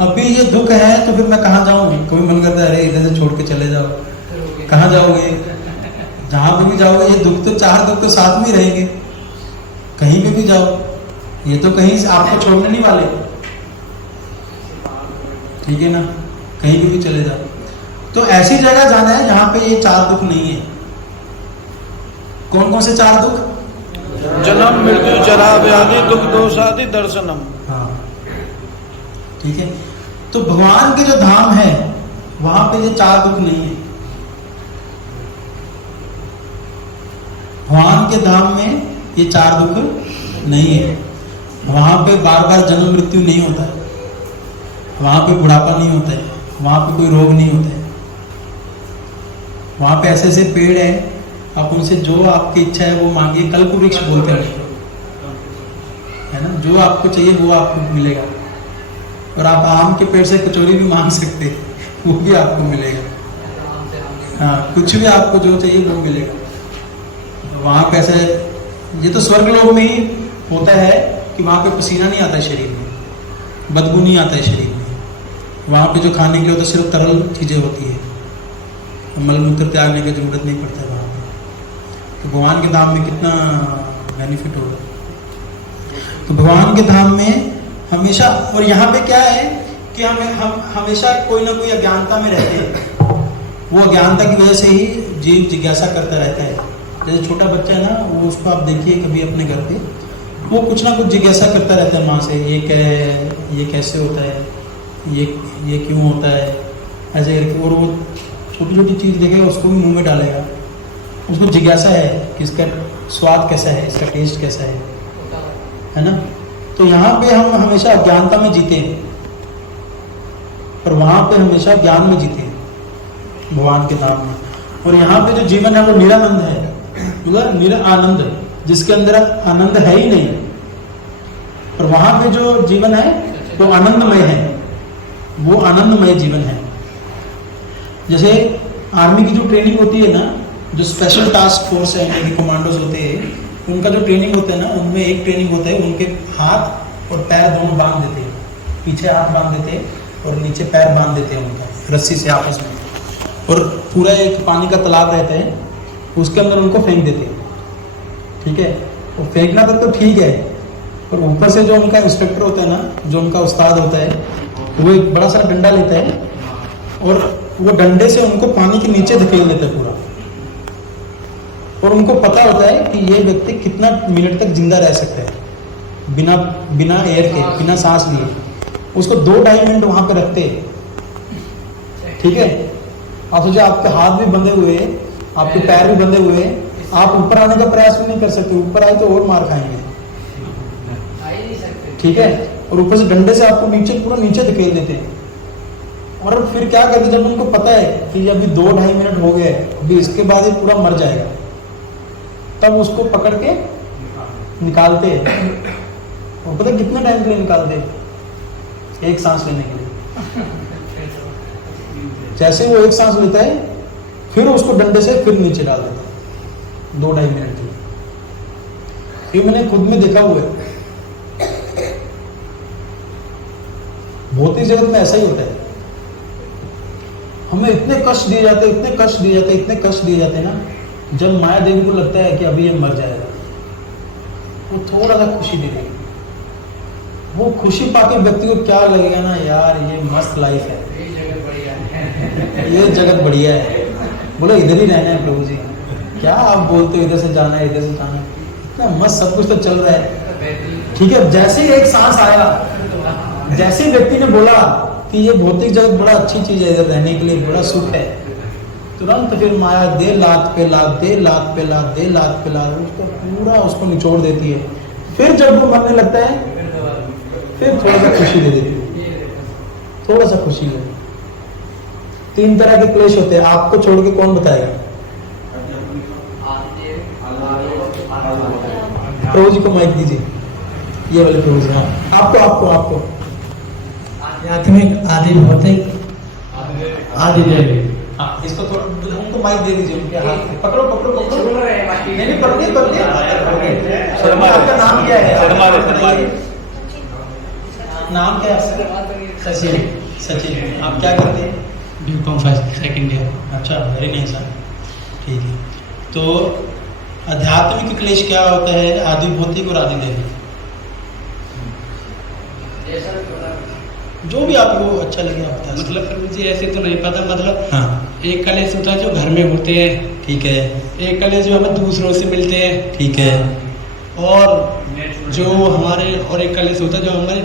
अभी ये दुख है, तो फिर मैं कहाँ जाऊंगी? कभी मन करता है अरे इधर से छोड़ के चले जाओ, कहाँ जाओगे? जहां पे भी जाओगे ये दुख तो, 4 दुख तो साथ में ही रहेंगे, कहीं पे भी जाओ, ये तो कहीं से आपको छोड़ने नहीं वाले, ठीक है ना, कहीं पे भी चले जाओ। तो ऐसी जगह जाना है जहां पे ये 4 दुख नहीं है। कौन कौन से 4 दुख? जन्म मृत्यु जरा व्याधि दुख दोष आदि दर्शनम। हाँ, ठीक है। तो भगवान के जो धाम है वहां पे ये 4 दुख नहीं है। भगवान के धाम में ये 4 दुख नहीं है। वहां पे बार बार जन्म मृत्यु नहीं होता है, वहां पे बुढ़ापा नहीं होता है, वहां पे कोई रोग नहीं होता है। वहां पे ऐसे ऐसे पेड़ है, आप उनसे जो आपकी इच्छा है वो मांगिए, कल्प वृक्ष बोलते हैं, है ना, जो आपको चाहिए वो आपको मिलेगा। और आप आम के पेड़ से कचौरी भी मांग सकते हैं, वो भी आपको मिलेगा। हाँ, कुछ भी आपको जो चाहिए वो मिलेगा। वहां पे ऐसे, ये तो स्वर्ग लोक में ही होता है कि वहां पे पसीना नहीं आता है शरीर में, बदबू नहीं आता है शरीर में। वहां पे जो खाने के लिए होता है सिर्फ तरल चीजें होती है, मलमूत्र त्यागने की जरूरत नहीं पड़ता है वहां पे। तो भगवान के धाम में कितना बेनिफिट होगा। तो भगवान के धाम में हमेशा, और यहाँ पे क्या है कि हम हमेशा कोई ना कोई अज्ञानता में रहते हैं। वो अज्ञानता की वजह से ही जीव जिज्ञासा करता रहता है। जैसे छोटा बच्चा है ना, वो उसको आप देखिए कभी अपने घर पे, वो कुछ ना कुछ जिज्ञासा करता रहता है माँ से, ये क्या है, ये कैसे होता है, ये क्यों होता है, ऐसे करके। और वो छोटी छोटी चीज़ देखेगा उसको भी मुंह में डालेगा, उसको जिज्ञासा है कि इसका स्वाद कैसा है, इसका टेस्ट कैसा है ना। तो यहाँ पे हम हमेशा अज्ञानता में जीते हैं, पर वहाँ पे हमेशा ज्ञान में जीते हैं भगवान के नाम में। और यहाँ पे जो जीवन है वो निरानंद है, मतलब निरानंद, जिसके अंदर आनंद है ही नहीं। पर वहाँ पे जो जीवन है वो आनंदमय है, वो आनंदमय जीवन है। जैसे आर्मी की जो ट्रेनिंग होती है ना, जो स्पेशल टास्क फोर्स है, इंडिया के कमांडोज होते हैं, उनका जो ट्रेनिंग होता है ना, उनमें एक ट्रेनिंग होता है, उनके हाथ और पैर दोनों बांध देते हैं, पीछे हाथ बांध देते हैं और नीचे पैर बांध देते हैं उनका रस्सी से आपस में, और पूरा एक पानी का तालाब रहता है, उसके अंदर उनको फेंक देते हैं, ठीक है। और फेंकना तक तो ठीक है, और ऊपर से जो उनका इंस्ट्रक्टर होता है ना, जो उनका उस्ताद होता है, वो एक बड़ा सा डंडा लेता है और वो डंडे से उनको पानी के नीचे धकेल देता है पूरा। और उनको पता होता है कि ये व्यक्ति कितना मिनट तक जिंदा रह सकता है बिना एयर के, बिना सांस लिए। उसको 2-2.5 मिनट वहां पे रखते हैं, ठीक है। आप सोचिए आपके हाथ भी बंधे हुए हैं, आपके पैर भी बंधे हुए हैं, आप ऊपर आने का प्रयास भी नहीं कर सकते, ऊपर आए तो और मार खाएंगे, आ ही नहीं सकते। ठीक है। और ऊपर से डंडे से आपको नीचे पूरा नीचे धकेल देते हैं। और फिर क्या करते, जब उनको पता है कि अभी 2-2.5 मिनट हो गए, अभी इसके बाद ये पूरा मर जाएगा, तब उसको पकड़ के निकालते हैं। और पता है कितने टाइम के लिए निकालते हैं? एक सांस लेने के लिए। जैसे वो एक सांस लेता है, फिर उसको डंडे से फिर नीचे डाल देता है 2-2.5 मिनट के लिए। ये मैंने खुद में देखा हुआ है। भौतिक जगत में ऐसा ही होता है। हमें इतने कष्ट दिए जाते, इतने कष्ट दिए जाते, इतने कष्ट दिए जाते हैं ना, जब माया देवी को लगता है कि अभी ये मर जाएगा, वो थोड़ा सा खुशी दे देगी। वो खुशी पाके व्यक्ति को क्या लगेगा ना, यार ये मस्त लाइफ है, ये जगह बढ़िया है। ये जगत बढ़िया है, बोलो इधर ही रहना है प्रभु जी। क्या आप बोलते हो इधर से जाना है, इधर से जाना है, इतना मस्त सब कुछ तो चल रहा है, ठीक है। जैसे ही एक सांस आएगा, जैसे व्यक्ति ने बोला कि ये भौतिक जगत बड़ा अच्छी चीज है, इधर रहने के लिए बड़ा सुख है, तुरंत फिर माया दे लात पे लात, दे लात पे लात, दे लात पे लात, उसको पूरा उसको निचोड़ देती है। फिर जब वो मरने लगता है, फिर थोड़ा सा खुशी दे देती है, थोड़ा सा खुशी है। 3 तरह के क्लेश होते हैं, आपको छोड़ के कौन बताएगा? प्रभु जी को माइक दीजिए, ये वाले प्रभु जी। हाँ, आपको आपको आपको आध्यात्मिक, आदि भौतिक, आदि दैविक। हाँ, इसको थोड़ा उनको माइक दे दीजिए, उनके हाथ में पकड़ो पकड़ो पकड़ो। झूल रहे हैं बाकी। नहीं पकड़िए पकड़िए। शर्मा, आपका नाम क्या है? नाम क्या है? सचिन। सचिन, आप क्या करते हैं? BCom first second year. अच्छा, वेरी नाइस सर, ठीक है। तो आध्यात्मिक क्लेश क्या होता है? आदि भौतिक और आदि दैविक, जो भी आपको अच्छा लगे आप बता सकते हैं। मतलब मुझे ऐसे तो नहीं पता, मतलब हाँ, एक कलेश होता है जो घर में होते हैं, ठीक है, एक कलेश जो हमें दूसरों से मिलते हैं, ठीक है, और जो हमारे, और एक कलेश होता है जो हमारे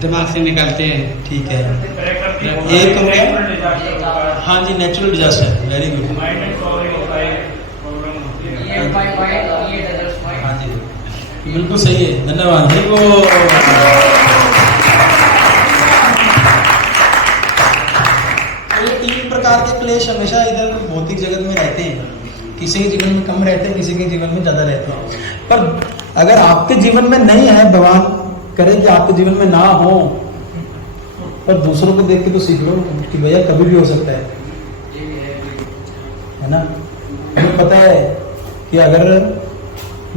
दिमाग से निकलते हैं। ठीक है। प्रकृति एक हो गया। natural disaster होता है। हाँ जी, natural disaster, very good. Mind में प्रॉब्लम होता है, प्रॉब्लम होती है। ये माय माइंड, ये अदर्स माइंड। हाँ जी, बिल्कुल सही है, धन्यवाद। हरि बोल। तो ये 3 प्रकार के क्लेश हमेशा इधर भौतिक जगत में रहते हैं। किसी के जीवन में कम रहते हैं, किसी के जीवन में ज्यादा रहते हैं। पर अगर आपके जीवन में नहीं है, भगवान करे कि आपके जीवन में ना हो, पर दूसरों को देख के तो सीख लो कि भैया कभी भी हो सकता है ना। हमें पता है कि अगर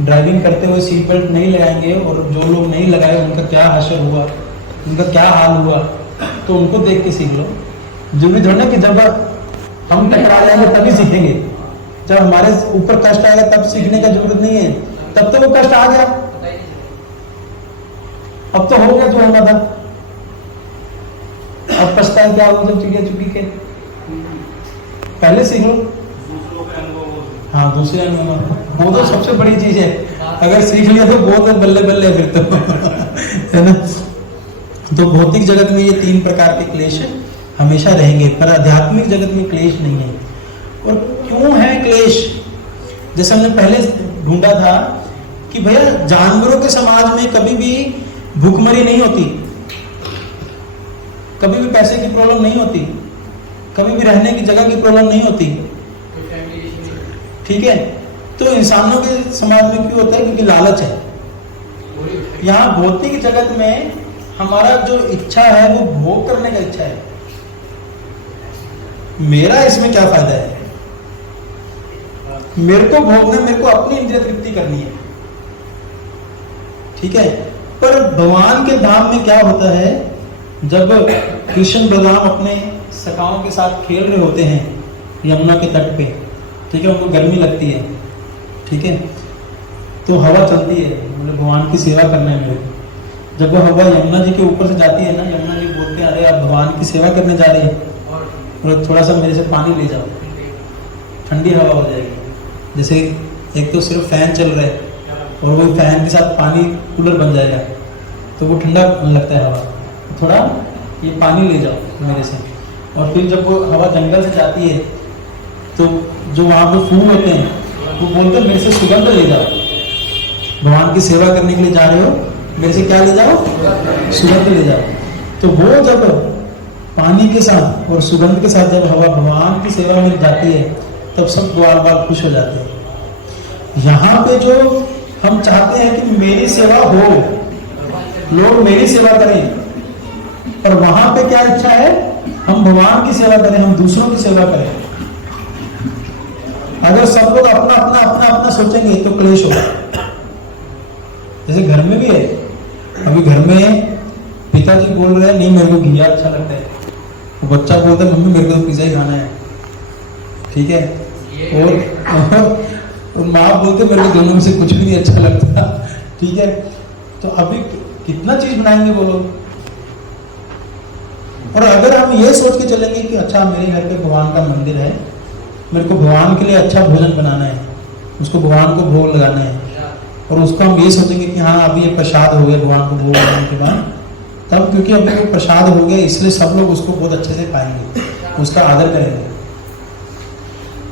ड्राइविंग करते हुए सीट बेल्ट नहीं लगाएंगे, और जो लोग नहीं लगाए उनका क्या हश्र हुआ, उनका क्या हाल हुआ, तो उनको देख के सीख लो। जरूरी थोड़ा ना कि जब हम टकरा जाएंगे तभी सीखेंगे, जब हमारे ऊपर कष्ट आएगा तब सीखने का जरूरत नहीं है, तब तो वो कष्ट आ गया, अब तो हो गया जो होना था, अब पछताए क्या हो जब चुकी के, पहले सीख लो। दूसरों के अनुभव हाँ, दूसरे अनुभव वो तो सबसे बड़ी चीज है, अगर सीख लिया तो बहुत बल्ले बल्ले फिर तो है ना। तो भौतिक जगत में ये 3 प्रकार के क्लेश हमेशा रहेंगे, पर आध्यात्मिक जगत में क्लेश नहीं है। और क्यों है क्लेश? जैसे हमने पहले ढूंढा था कि भैया जानवरों के समाज में कभी भी भूखमरी नहीं होती, कभी भी पैसे की प्रॉब्लम नहीं होती, कभी भी रहने की जगह की प्रॉब्लम नहीं होती, ठीक है। तो इंसानों के समाज में क्यों होता है? क्योंकि लालच है। यहाँ भौतिक जगत में हमारा जो इच्छा है वो भोग करने का इच्छा है। मेरा इसमें क्या फायदा है? मेरे को भोगना, मेरे को अपनी इंद्रिय तृप्ति करनी है, ठीक है। पर भगवान के धाम में क्या होता है, जब कृष्ण बलराम अपने सखाओं के साथ खेल रहे होते हैं यमुना के तट पे, ठीक है, उनको गर्मी लगती है, ठीक है, तो हवा चलती है, मतलब भगवान की सेवा करने में। जब वो हवा यमुना जी के ऊपर से जाती है ना, यमुना जी बोलते हैं, अरे आप भगवान की सेवा करने जा रहे हैं, और थोड़ा सा मेरे से पानी ले जाओ, ठंडी हवा हो जाएगी। जैसे एक तो सिर्फ फैन चल रहा है, और वो फैन के साथ पानी कूलर बन जाएगा, तो वो ठंडा लगता है हवा, थोड़ा ये पानी ले जाओ मेरे से। और फिर जब वो हवा जंगल से जाती है तो जो वहाँ पे फूल होते हैं वो बोलते हैं मेरे से सुगंध ले जाओ, भगवान की सेवा करने के लिए जा रहे हो, मेरे से क्या ले जाओ, सुगंध ले जाओ। तो वो जब पानी के साथ और सुगंध के साथ जब हवा भगवान की सेवा में जाती है तब सब ग्वाल बाल खुश हो जाते हैं। यहाँ पे जो हम चाहते हैं कि मेरी सेवा हो, लोग मेरी सेवा करें, पर वहां पे क्या इच्छा है, हम भगवान की सेवा करें, हम दूसरों की सेवा करें। अगर सब लोग अपना अपना अपना अपना सोचेंगे तो क्लेश होगा। जैसे घर में भी है, अभी घर में पिताजी बोल रहे हैं नहीं मेरे को घिया अच्छा लगता है, वो बच्चा बोलता है मम्मी मेरे को तो पिज्जा ही खाना है, ठीक है, और माँ बोलते मेरे को दोनों में से कुछ भी नहीं अच्छा लगता, ठीक है। तो अभी कितना चीज बनाएंगे वो लोग। और अगर हम ये सोच के चलेंगे कि अच्छा मेरे घर पे भगवान का मंदिर है, मेरे को भगवान के लिए अच्छा भोजन बनाना है, उसको भगवान को भोग लगाना है, और उसको हम ये सोचेंगे कि हाँ अभी ये प्रसाद हो गया भगवान को भोग लगाने के बाद, तब क्योंकि अभी वो प्रसाद हो गया इसलिए सब लोग उसको बहुत अच्छे से खाएंगे, उसका आदर करेंगे।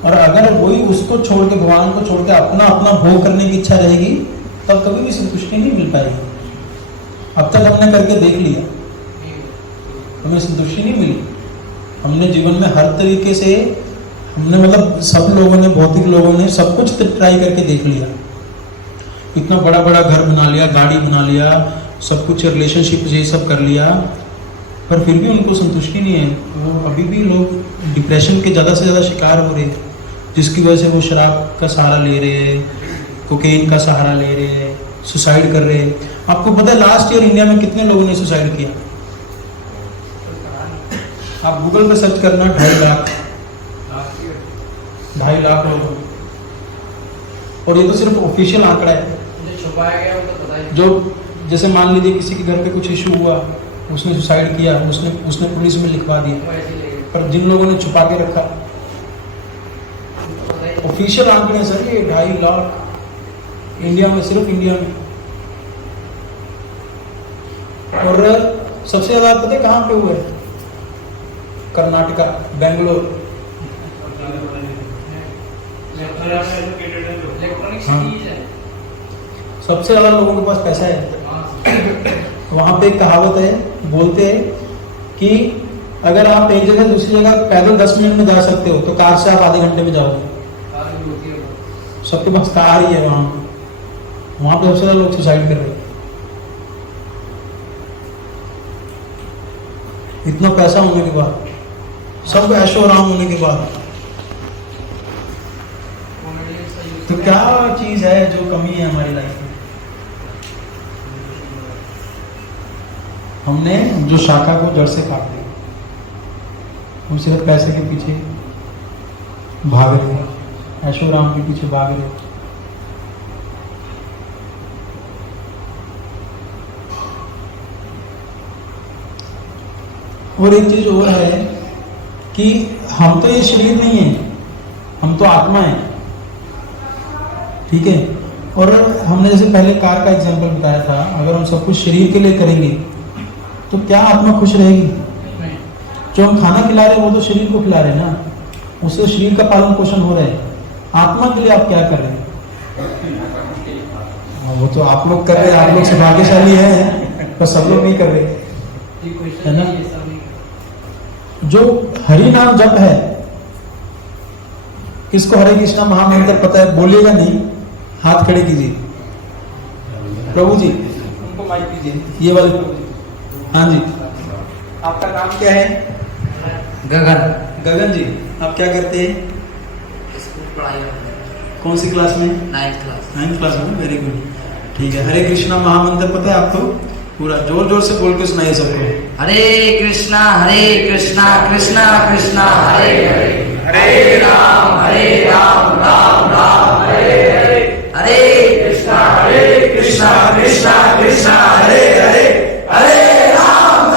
और अगर वही उसको छोड़ के भगवान को छोड़ के अपना अपना भोग करने की इच्छा रहेगी तब कभी भी संतुष्टि नहीं मिल पाएगी। अब तक हमने करके देख लिया, हमें संतुष्टि नहीं मिली। हमने जीवन में हर तरीके से हमने मतलब सब लोगों ने, भौतिक लोगों ने सब कुछ ट्राई करके देख लिया, इतना बड़ा बड़ा घर बना लिया, गाड़ी बना लिया, सब कुछ रिलेशनशिप ये सब कर लिया, पर फिर भी उनको संतुष्टि नहीं है। वो अभी भी लोग डिप्रेशन के ज़्यादा से ज़्यादा शिकार हो रहे हैं, जिसकी वजह से वो शराब का सहारा ले रहे हैं, कोकेन का सहारा ले रहे हैं, सुसाइड कर रहे हैं। आपको पता है लास्ट ईयर इंडिया में कितने लोगों ने सुसाइड किया? आप गूगल पे सर्च करना, 2.5 लाख लोग। और ये तो सिर्फ ऑफिशियल आंकड़ा है, छुपाया गया वो तो पता ही। जो जैसे मान लीजिए किसी के घर पे कुछ इशू हुआ, उसने सुसाइड किया, उसने पुलिस में लिखवा दिया, पर जिन लोगों ने छुपा के रखा, ऑफिशियल आंकड़े सर ये 2.5 लाख इंडिया में, सिर्फ इंडिया में। और सबसे ज्यादा पता है कहाँ पे हुआ है? कर्नाटका, बेंगलोर। इलेक्ट्रॉनिक हाँ। सिटीज है। सबसे ज्यादा लोगों के पास पैसा है। वहां पे एक कहावत है, बोलते हैं कि अगर आप एक जगह दूसरी जगह पैदल 10 मिनट में जा सकते हो तो कार से आप आधे घंटे में जाओगे। सबके पास कार ही है। वहां पे सबसे ज्यादा लोग सुसाइड कर रहे हैं। इतना पैसा होने के बाद, सब ऐशो आराम होने के बाद, तो क्या चीज है जो कमी है हमारी लाइफ में? हमने जो शाखा को जड़ से काट दिया, हम सिर्फ पैसे के पीछे भाग रहे हैं, ऐशो आराम के पीछे भाग रहे हैं। और एक चीज और है कि हम तो ये शरीर नहीं है, हम तो आत्मा है, ठीक है। और हमने जैसे पहले कार का एग्जांपल बताया था, अगर हम सब कुछ शरीर के लिए करेंगे तो क्या आत्मा खुश रहेगी? जो हम खाना खिला रहे हैं वो तो शरीर को खिला रहे हैं ना, उससे शरीर का पालन पोषण हो रहा है। आत्मा के लिए आप क्या कर रहे हैं? वो तो आप लोग कर रहे हैं, आप लोग से भाग्यशाली हैं, पर सब लोग नहीं कर रहे, है ना। जो हरि नाम जप है, किसको हरे कृष्णा महामंत्र पता है? बोलिएगा नहीं, हाथ खड़े कीजिए। प्रभु जी उनको माइक दीजिए, ये वाले प्रभु जी। हाँ जी, आपका नाम क्या है? गगन। गगन जी, आप क्या करते हैं? पढ़ाई कौन सी क्लास में? 9th class. 9th क्लास में, वेरी गुड, ठीक है। हरे कृष्णा महामंत्र पता है आपको? पूरा जोर जोर से बोल के सुनाइए सबको। हरे कृष्णा कृष्णा कृष्णा हरे हरे, हरे राम राम राम हरे हरे, हरे कृष्णा कृष्णा कृष्णा हरे हरे, हरे राम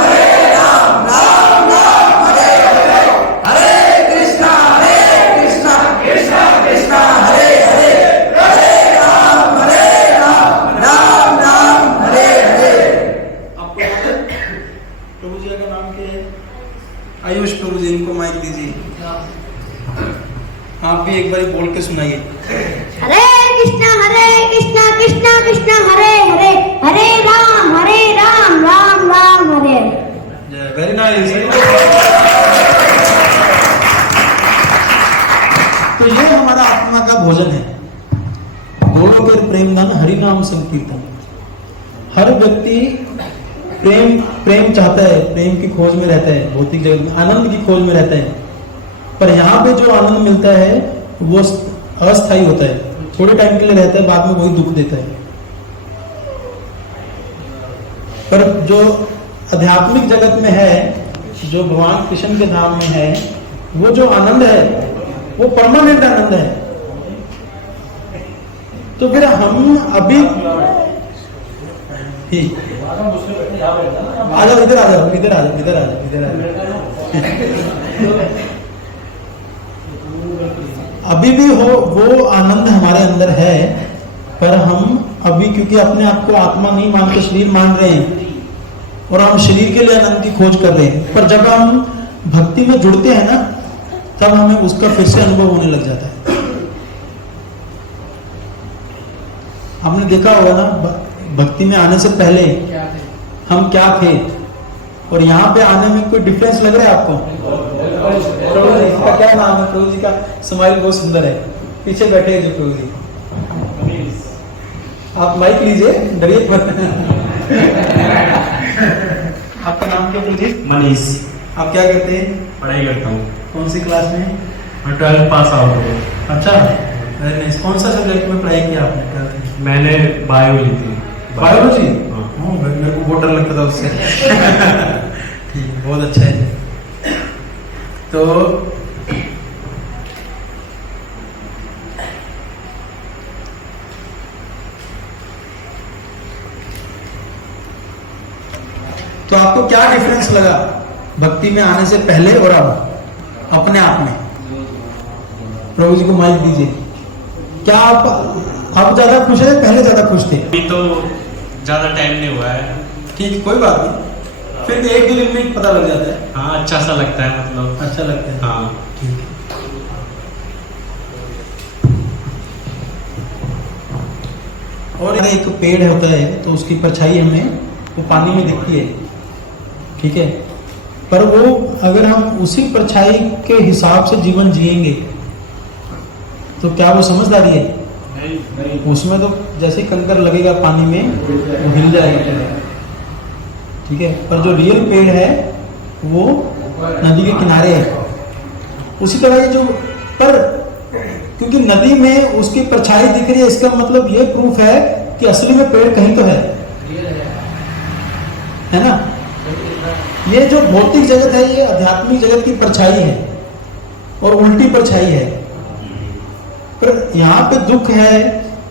राम राम हरे हरे, हरे कृष्णा कृष्णा कृष्णा हरे हरे, हरे राम राम हरे हरे। प्रभु जी का नाम क्या है? आयुष प्रभु जी, इनको माइक दीजिए। भी एक बार बोल के सुनाइए। हरे कृष्णा कृष्णा कृष्णा हरे हरे, हरे राम राम राम हरे हरे। Very nice. तो ये हमारा आत्मा का भोजन है। गोलोक प्रेम धन हरि नाम संकीर्तन। हर व्यक्ति प्रेम चाहता है, प्रेम की खोज में रहता है, भौतिक जगत में आनंद की खोज में रहता है। पर यहाँ पे जो आनंद मिलता है वो अस्थायी होता है, थोड़े टाइम के लिए रहता है, बाद में वही दुख देता है। पर जो आध्यात्मिक जगत में है, जो भगवान कृष्ण के धाम में है, वो जो आनंद है वो परमानेंट आनंद है। तो फिर हम अभी ठीक आ जाओ, इधर आ जाओ, इधर आ जाओ, इधर आ जाओ, इधर आ जाओ। अभी भी हो वो आनंद हमारे अंदर है, पर हम अभी क्योंकि अपने आप को आत्मा नहीं मानते, शरीर मान रहे हैं और हम शरीर के लिए आनंद की खोज कर रहे हैं। पर जब हम भक्ति में जुड़ते हैं ना, तब हमें उसका फिर से अनुभव होने लग जाता है। हमने देखा होगा ना, भक्ति में आने से पहले हम क्या थे और यहाँ पे आने में कोई डिफरेंस लग रहा है आपको? प्रभु जी का क्या नाम है? प्रभु जी का स्माइल बहुत सुंदर है, पीछे बैठे हैं जो प्रभु जी। आप माइक लीजिए, डरिए मत। आपका नाम क्या प्रभु जी? मनीष। आप क्या करते हैं? पढ़ाई करता हूँ। कौन सी क्लास में? मैं 12th पास आउट हूँ। अच्छा, वेरी नाइस। कौन सा सब्जेक्ट में पढ़ाई किया आपने? क्या मैंने बायो ली थी। बायोलॉजी? हाँ। मेरे को बहुत डर लगता था उससे। ठीक, बहुत अच्छा है। तो आपको क्या डिफरेंस लगा भक्ति में आने से पहले और अब अपने आप में? प्रभु जी को माइक दीजिए। क्या आप ज्यादा खुश है, पहले ज्यादा खुश थे? अभी तो ज्यादा टाइम नहीं हुआ है। ठीक, कोई बात नहीं, फिर भी एक दो दिन में पता लग जाता है। हाँ, अच्छा सा लगता है, मतलब अच्छा लगता है। हाँ ठीक है। और एक पेड़ होता है तो उसकी परछाई हमें वो पानी में दिखती है, ठीक है, पर वो अगर हम उसी परछाई के हिसाब से जीवन जिएंगे तो क्या वो समझदारी है? नहीं। उसमें तो जैसे कंकर लगेगा पानी में वो हिल जाएगा, ठीक है। पर जो रियल पेड़ है वो नदी के किनारे है। उसी तरह ये जो, पर क्योंकि नदी में उसकी परछाई दिख रही है, इसका मतलब ये प्रूफ है कि असली में पेड़ कहीं तो है ना। ये जो भौतिक जगत है ये आध्यात्मिक जगत की परछाई है और उल्टी परछाई है। पर यहाँ पे दुख है,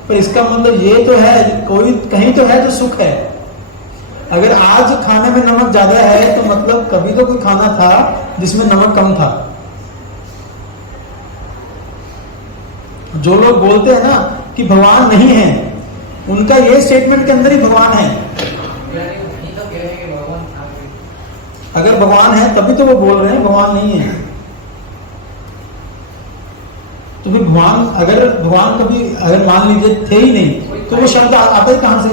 पर इसका मतलब ये तो है, कोई कहीं तो है जो सुख है। अगर आज खाने में नमक ज्यादा है तो मतलब कभी तो कोई खाना था जिसमें नमक कम था। जो लोग बोलते हैं ना कि भगवान नहीं है, उनका ये स्टेटमेंट के अंदर ही भगवान है। अगर भगवान है तभी तो वो बोल रहे हैं भगवान नहीं है। तो फिर भगवान, अगर भगवान कभी अगर मान लीजिए थे ही नहीं तो वो शब्द आता ही कहां से?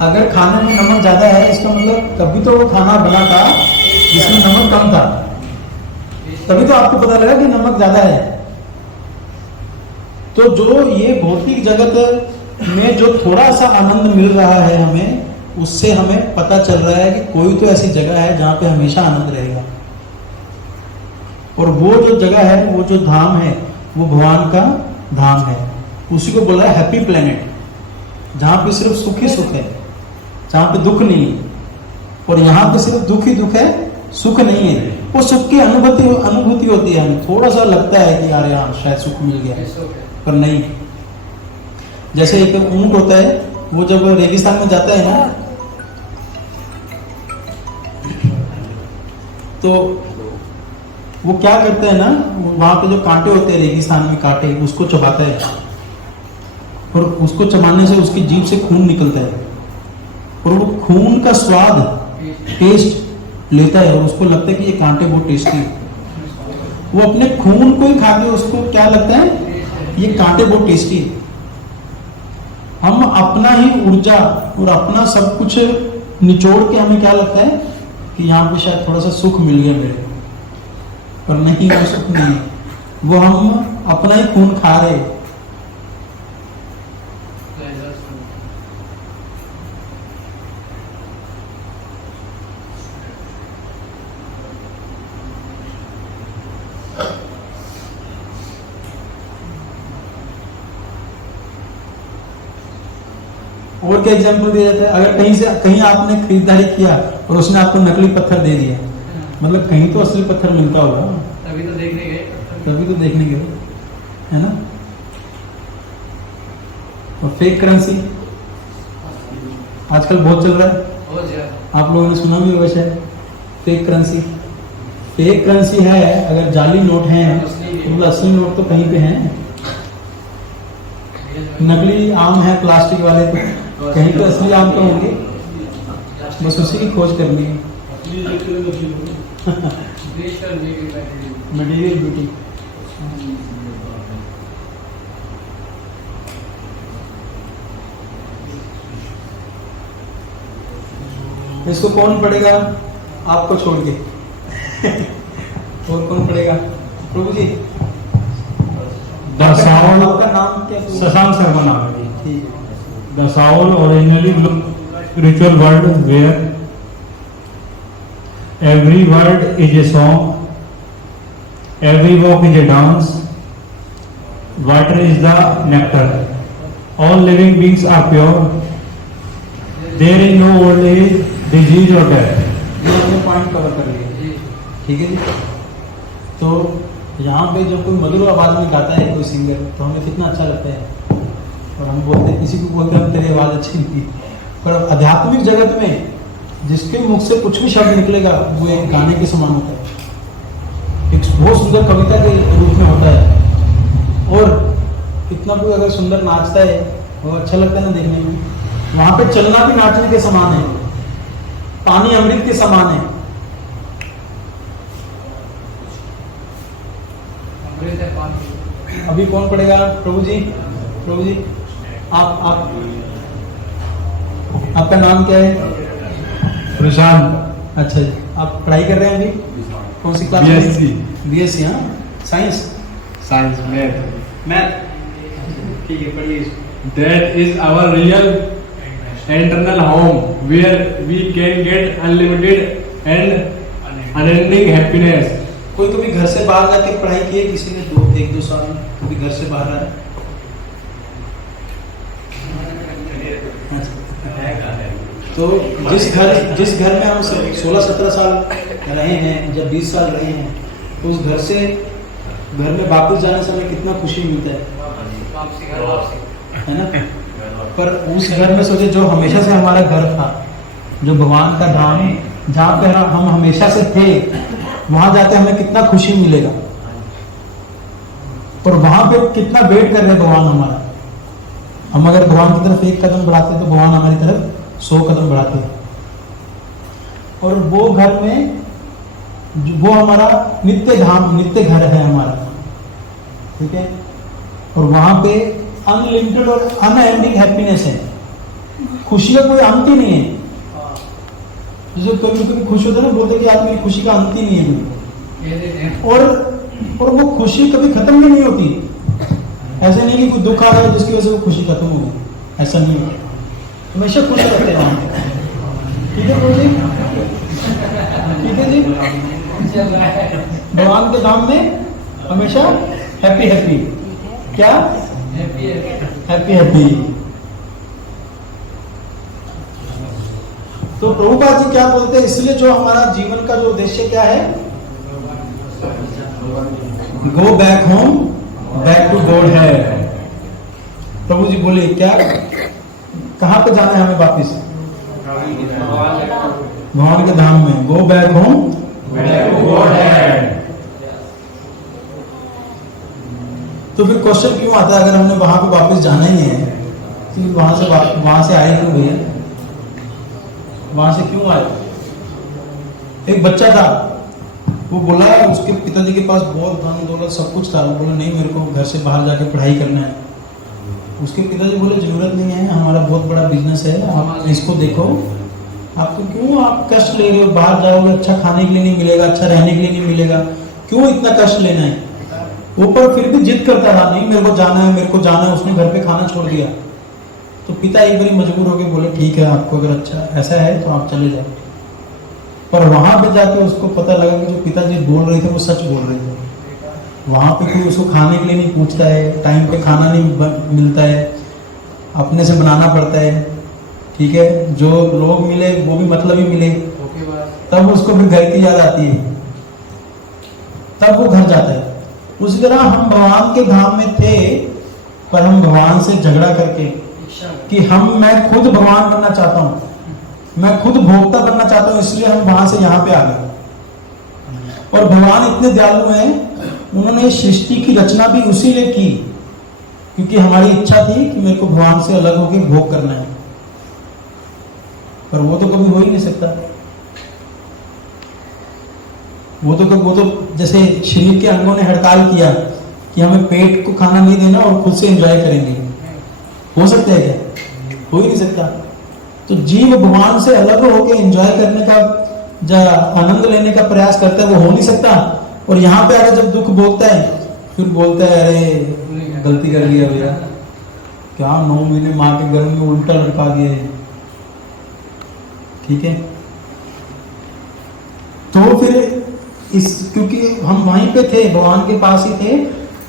अगर खाने में नमक ज्यादा है इसका मतलब कभी तो वो खाना बना था जिसमें नमक कम था, तभी तो आपको पता लगा कि नमक ज्यादा है। तो जो ये भौतिक जगत में जो थोड़ा सा आनंद मिल रहा है हमें, उससे हमें पता चल रहा है कि कोई तो ऐसी जगह है जहां पे हमेशा आनंद रहेगा। और वो जो जगह है, वो जो धाम है, वो भगवान का धाम है। उसी को बोला है हैप्पी प्लेनेट, जहां पे सिर्फ सुख ही सुख है, जहां पे दुख नहीं है। और यहाँ पे सिर्फ दुख ही दुख है, सुख नहीं है। वो सुख की अनुभूति होती है, हमें थोड़ा सा लगता है कि यार यहाँ शायद सुख मिल गया, पर नहीं। जैसे एक ऊंट होता है, वो जब रेगिस्तान में जाता है ना, तो वो क्या करता है ना, वहां पे जो कांटे होते हैं रेगिस्तान में, कांटे, उसको चबाता है और उसको चबाने से उसकी जीभ से खून निकलता है और वो खून का स्वाद, टेस्ट लेता है और उसको लगता है कि ये कांटे बहुत टेस्टी है, वो अपने खून को ही खा के उसको क्या लगता है ये कांटे बहुत टेस्टी है। हम अपना ही ऊर्जा और अपना सब कुछ निचोड़ के हमें क्या लगता है कि यहाँ पे शायद थोड़ा सा सुख मिल गया मेरे को, पर नहीं, वो सुख नहीं है, वो हम अपना ही खून खा रहे हैं। और क्या एग्जाम्पल दिया जाता है, अगर कहीं आपने खरीदारी किया और उसने आपको नकली पत्थर दे दिया, मतलब कहीं तो असली पत्थर मिलता होगा, तभी तो देखने गए, है ना। और फेक करेंसी आजकल बहुत चल रहा है, बहुत ज्यादा। आप लोगों ने सुना भी होगा शायद। फेक करेंसी है, अगर जाली नोट है तो असली नोट तो कहीं पे है, नकली आम है प्लास्टिक वाले तो कहीं तो असली आम तो होंगे, बस उसी की खोज करनी है। Material beauty. इसको कौन पढ़ेगा आपको छोड़ के? और कौन पढ़ेगा? प्रभु जी The sound, आपका नाम क्या? शशांक शर्मा नाम है जी। ठीक है। The soul originally belongs to a spiritual world where every word is a song, every walk is a dance, water is the nectar. All living beings are pure. There is no old age, disease or death. ये हमने point cover कर लिए, ठीक है जी। तो यहाँ पे जब कोई मधुर आवाज में गाता है कोई सिंगर तो हमें कितना अच्छा लगता है, और हम बोलते हैं, किसी को बोलते हैं तेरी आवाज अच्छी नहीं, पर आध्यात्मिक जगत में जिसके मुख से कुछ भी शब्द निकलेगा वो एक गाने के समान होता है, एक बहुत सुंदर कविता के रूप में होता है। और कितना कोई अगर सुंदर नाचता है वो अच्छा लगता है ना देखने में, वहां पे चलना भी नाचने के समान है, पानी अमृत के समान है। अभी कौन पढ़ेगा? प्रभु जी आप आपका नाम क्या है? प्रशांत। अच्छा जी, आप पढ़ाई कर रहे हैं अभी कौन सी क्लास? बीएससी। हाँ, साइंस मैथ, ठीक है, पढ़िए। That is our real internal home where we can get unlimited and unending happiness. कोई कभी घर से बाहर जाके पढ़ाई की है किसी ने? एक दो साल कभी घर से बाहर आया? तो जिस घर में हम 16-17 साल रहे हैं, जब 20 साल रहे हैं, तो उस घर में वापस जाने से हमें कितना खुशी मिलता है ना। पर उस घर में सोचे जो हमेशा से हमारा घर था, जो भगवान का धाम जहाँ पे हम हमेशा से थे, वहां जाके हमें कितना खुशी मिलेगा, और वहां पे कितना वेट कर रहे हैं भगवान हमारा। हम अगर भगवान की तरफ एक कदम बढ़ाते हैं तो भगवान हमारी तरफ 100 कदम बढ़ाते हैं। और वो घर में वो हमारा नित्य धाम, नित्य घर है हमारा, ठीक है। और वहां पे अनलिमिटेड और अनएंडिंग हैप्पीनेस है, खुशी का कोई अंत ही नहीं है। जो कभी खुश होता है ना, बोलते कि आप मेरी खुशी का अंत ही नहीं है, और वो खुशी कभी खत्म भी नहीं होती। ऐसे नहीं कि कोई दुख आ रहा है जिसकी वजह से वो खुशी खत्म हो गई, ऐसा नहीं होता, हमेशा खुश रहते हैं वहां। ठीक है जी, ठीक है जी। भगवान के धाम में हमेशा हैप्पी हैप्पी, क्या हैप्पी हैप्पी। तो प्रभुपाद जी क्या बोलते हैं, इसलिए जो हमारा जीवन का जो उद्देश्य क्या है, go back home, back to God है। प्रभु जी बोले क्या, कहां पे जाना है हमें वापिस? भगवान के धाम में। Go back home, back to God है। तो फिर क्वेश्चन क्यों आता है, अगर हमने वहां पे वापस जाना ही है तो वहां से आए क्यों भैया, वहां से क्यों आए? एक बच्चा था, वो बोला उसके पिताजी के पास बहुत धन दौलत सब कुछ था, वो बोला नहीं मेरे को घर से बाहर जाके पढ़ाई करना है। उसके पिताजी बोले जरूरत नहीं है, हमारा बहुत बड़ा बिजनेस है, आप इसको देखो, आपको क्यों आप कष्ट ले रहे हो, बाहर जाओगे अच्छा खाने के लिए नहीं मिलेगा, अच्छा रहने के लिए नहीं मिलेगा, क्यों इतना कष्ट लेना है। वो पर फिर भी जिद करता रहा, नहीं मेरे को जाना है, मेरे को जाना है। उसने घर पे खाना छोड़ दिया। तो पिता एक बारी मजबूर होकर बोले ठीक है, आपको अगर अच्छा ऐसा है तो आप चले जाओ। पर वहां पे जाके उसको पता लगा कि जो पिताजी बोल रहे थे वो सच बोल रहे थे। वहां पे कोई उसको खाने के लिए नहीं पूछता है, टाइम पे खाना नहीं मिलता है, अपने से बनाना पड़ता है, ठीक है, जो लोग मिले वो भी मतलब ही मिले, तब उसको फिर घर की याद आती है, तब वो घर जाता है। उसी तरह हम भगवान के धाम में थे, पर हम भगवान से झगड़ा करके कि मैं खुद भगवान बनना चाहता हूँ, मैं खुद भोक्ता बनना चाहता हूँ, इसलिए हम वहां से यहाँ पे आ गए। और भगवान इतने दयालु हैं, उन्होंने सृष्टि की रचना भी उसी लिए की क्योंकि हमारी इच्छा थी कि मेरे को भगवान से अलग होकर भोग करना है, पर वो तो कभी हो ही नहीं सकता। वो तो जैसे शरीर के अंगों ने हड़ताल किया कि हमें पेट को खाना नहीं देना और खुद से एंजॉय करेंगे, हो सकता है क्या? हो ही नहीं सकता। तो जीव भगवान से अलग होकर एंजॉय करने का आनंद लेने का प्रयास करता है, वो हो नहीं सकता। और यहाँ पे आकर जब दुख भोगता है फिर बोलता है अरे गलती कर लिया भैया, क्या 9 महीने माँ के गर्भ में उल्टा लटका दिए, ठीक है। तो फिर क्योंकि हम वहीं पे थे, भगवान के पास ही थे,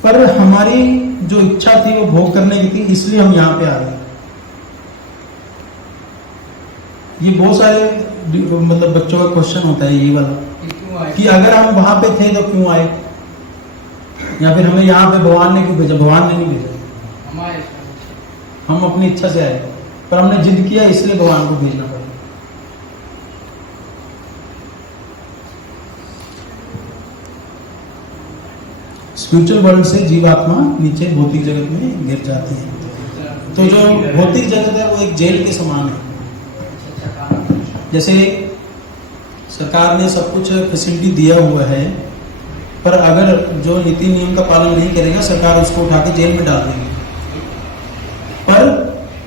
पर हमारी जो इच्छा थी वो भोग करने की थी, इसलिए हम यहाँ पे आ गए। ये बहुत सारे मतलब बच्चों का क्वेश्चन होता है ये वाला कि अगर हम वहां पे थे तो क्यों आए, या फिर हमें यहाँ पे भगवान ने क्यों भेजा? भगवान ने नहीं भेजा, हम अपनी इच्छा से आए, पर हमने जिद किया इसलिए भगवान को भेजना पड़ा। स्पिरिचुअल वर्ल्ड से जीवात्मा नीचे भौतिक जगत में गिर जाते हैं। तो जो भौतिक जगत है वो एक जेल के समान है। जैसे सरकार ने सब कुछ फैसिलिटी दिया हुआ है, पर अगर जो नीति नियम का पालन नहीं करेगा सरकार उसको उठा के जेल में डाल देगी। पर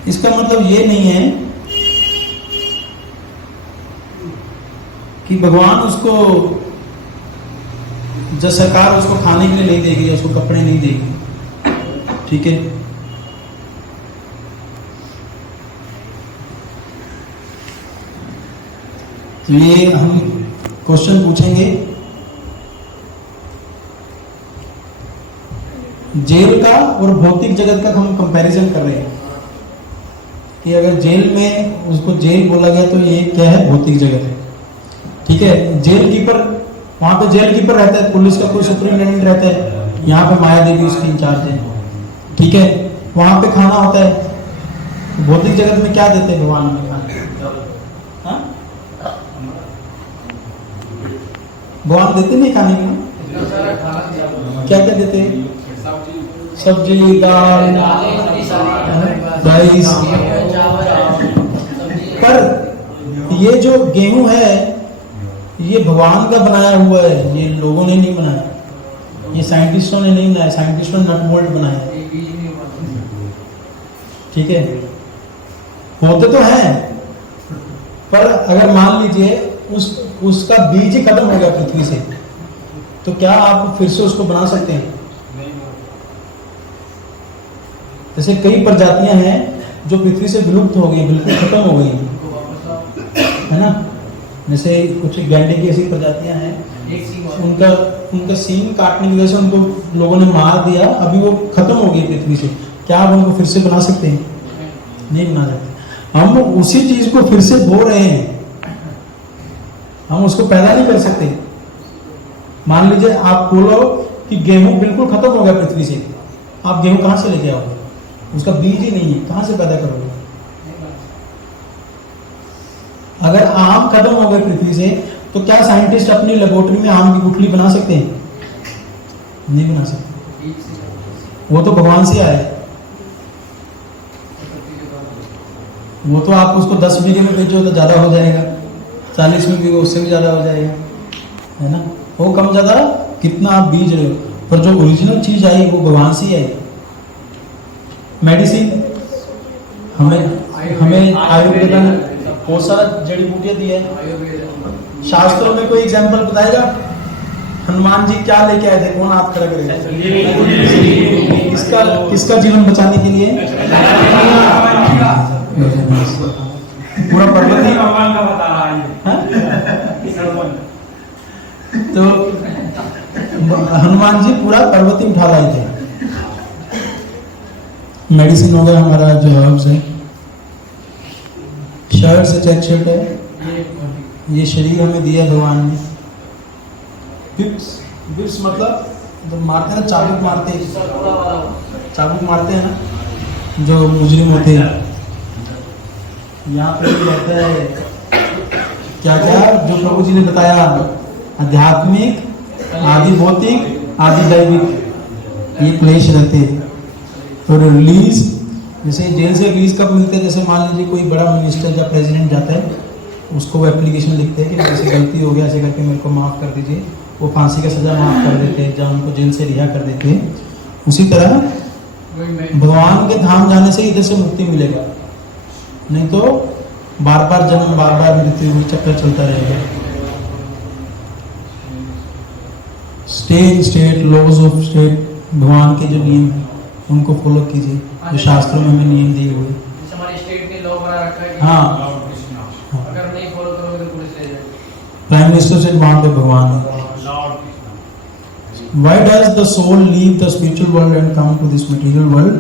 इसका मतलब ये नहीं है कि भगवान उसको, जब सरकार उसको खाने के लिए नहीं देगी या उसको कपड़े नहीं देगी, ठीक है। तो ये हम क्वेश्चन पूछेंगे, जेल का और भौतिक जगत का हम कंपैरिजन कर रहे हैं कि अगर जेल में उसको जेल बोला गया तो ये क्या है? भौतिक जगत है, ठीक है। जेल कीपर, वहां पे जेल कीपर रहता है, पुलिस का कोई सुपरिटेंडेंट रहता है, यहाँ पे माया देवी उसकी इंचार्ज है, ठीक है। वहां पे खाना होता है। भौतिक जगत में क्या देते हैं भगवान में खाना? भगवान देते नहीं खाने के लिए? क्या क्या देते हैं? सब्जी, दाल, राइस। पर ये जो गेहूं है ये भगवान का बनाया हुआ है, ये लोगों ने नहीं बनाया, ये साइंटिस्टों ने नहीं बनाया, साइंटिस्टों ने नट बोल्ट बनाया, ठीक है। होते तो हैं, पर अगर मान लीजिए उसका बीज ही खत्म हो गया पृथ्वी से, तो क्या आप फिर से उसको बना सकते हैं? जैसे कई प्रजातियां हैं जो पृथ्वी से विलुप्त हो गई, बिल्कुल खत्म हो गई, है ना। जैसे कुछ गैंडे की ऐसी प्रजातियां हैं, उनका सींग काटने की वजह से उनको लोगों ने मार दिया, अभी वो खत्म हो गई पृथ्वी से। क्या आप उनको फिर से बना सकते हैं? नहीं बना सकते। हम उसी चीज को फिर से बो रहे हैं, हम उसको पैदा नहीं कर सकते। मान लीजिए आप बोलो कि गेहूं बिल्कुल खत्म हो गया पृथ्वी से, आप गेहूं कहां से लेके आओगे? उसका बीज ही नहीं है, कहां से पैदा करोगे? अगर आम खत्म हो गए पृथ्वी से, तो क्या साइंटिस्ट अपनी लेबोरेटरी में आम की गुठली बना सकते हैं? नहीं बना सकते, वो तो भगवान से आए। वो तो आप उसको 10 बीघे में भेजो तो ज्यादा हो जाएगा, 40 में भी उससे भी ज़्यादा हो जाएगा, है ना। वो कम ज़्यादा कितना आप बीज रहे हो, पर जो ओरिजिनल चीज़ आई वो भगवान से ही आई। मेडिसिन हमें आयुर्वेद में बहुत सारा जड़ी बूटियाँ दी है। आयुर्वेद शास्त्रों में कोई एग्जाम्पल बताएगा? हनुमान जी क्या लेके आए थे? कौन हाथ खड़ा करेगा? किसका जीवन बचाने के लिए? पूरा पर्वती भगवान का बता रहा है। तो हनुमान जी पूरा पर्वती उठा लाए थे। मेडिसिन हो गया हमारा जो हर्ब्स है, शर्ट से चेक शर्ट है, ये शरीर हमें दिया भगवान ने। विप्स मतलब जब मारते हैं ना, चाबुक मारते हैं, चाबुक मारते हैं ना जो मुजरिम होते हैं, यहाँ पे भी रहता है क्या क्या जो प्रभु जी ने बताया, आध्यात्मिक, आदि भौतिक, आदि दैविक, ये क्लेश रहते हैं। तो रिलीज, जैसे जेल से रिलीज कब मिलते हैं? जैसे मान लीजिए कोई बड़ा मिनिस्टर या प्रेसिडेंट जाता है, उसको वो एप्लीकेशन लिखते हैं कि मेरे से गलती हो गया, ऐसे करके मेरे को माफ़ कर दीजिए, वो फांसी का सज़ा माफ़ कर देते हैं, जहाँ उनको जेल से रिहा कर देते हैं। उसी तरह भगवान के धाम जाने से इधर से मुक्ति मिलेगा, नहीं तो बार बार जन्म, बार बार मृत्यु में चक्कर चलता रहेगा। Stay in state, laws of state, भगवान के जो नियम हैं उनको फॉलो कीजिए, जो शास्त्रों में हमें नियम दिए हुए। जैसे हमारे स्टेट ने लॉ बना रखा है कि हाँ, अगर नहीं फॉलो करोगे तो पुलिस ले जाएगी। प्राइम मिनिस्टर से वहां पे भगवान है। Why does the soul leave the spiritual world and come to this material world?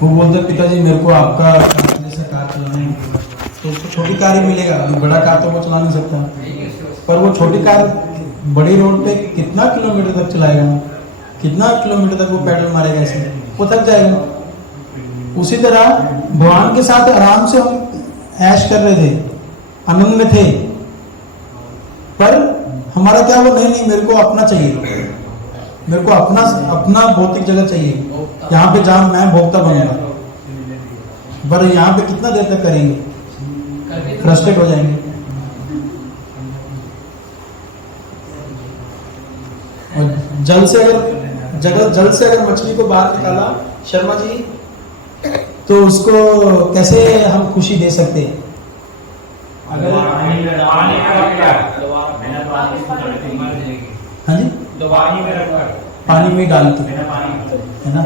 वो बोलते पिताजी मेरे को आपका जैसे कार चलाने, तो उसको छोटी कार ही मिलेगा, बड़ा कार तो वो चला नहीं सकता। पर वो छोटी कार बड़ी रोड पे कितना किलोमीटर तक चलाएगा, कितना किलोमीटर तक वो पैडल मारेगा, ऐसे वो थक जाएगा। उसी तरह भगवान के साथ आराम से हम ऐश कर रहे थे, आनंद में थे, पर हमारा क्या वो नहीं मेरे को अपना चाहिए, मेरे को अपना भौतिक जगह चाहिए, यहाँ पे जहाँ मैं भोक्ता बनूंगा। पर यहाँ पे कितना देर तक करेंगे, फ्रस्ट्रेट हो जाएंगे। और जल से अगर मछली को बाहर निकाला शर्मा जी, तो उसको कैसे हम खुशी दे सकते हैं? अगर हाँ जी, पानी में डाल के, है ना।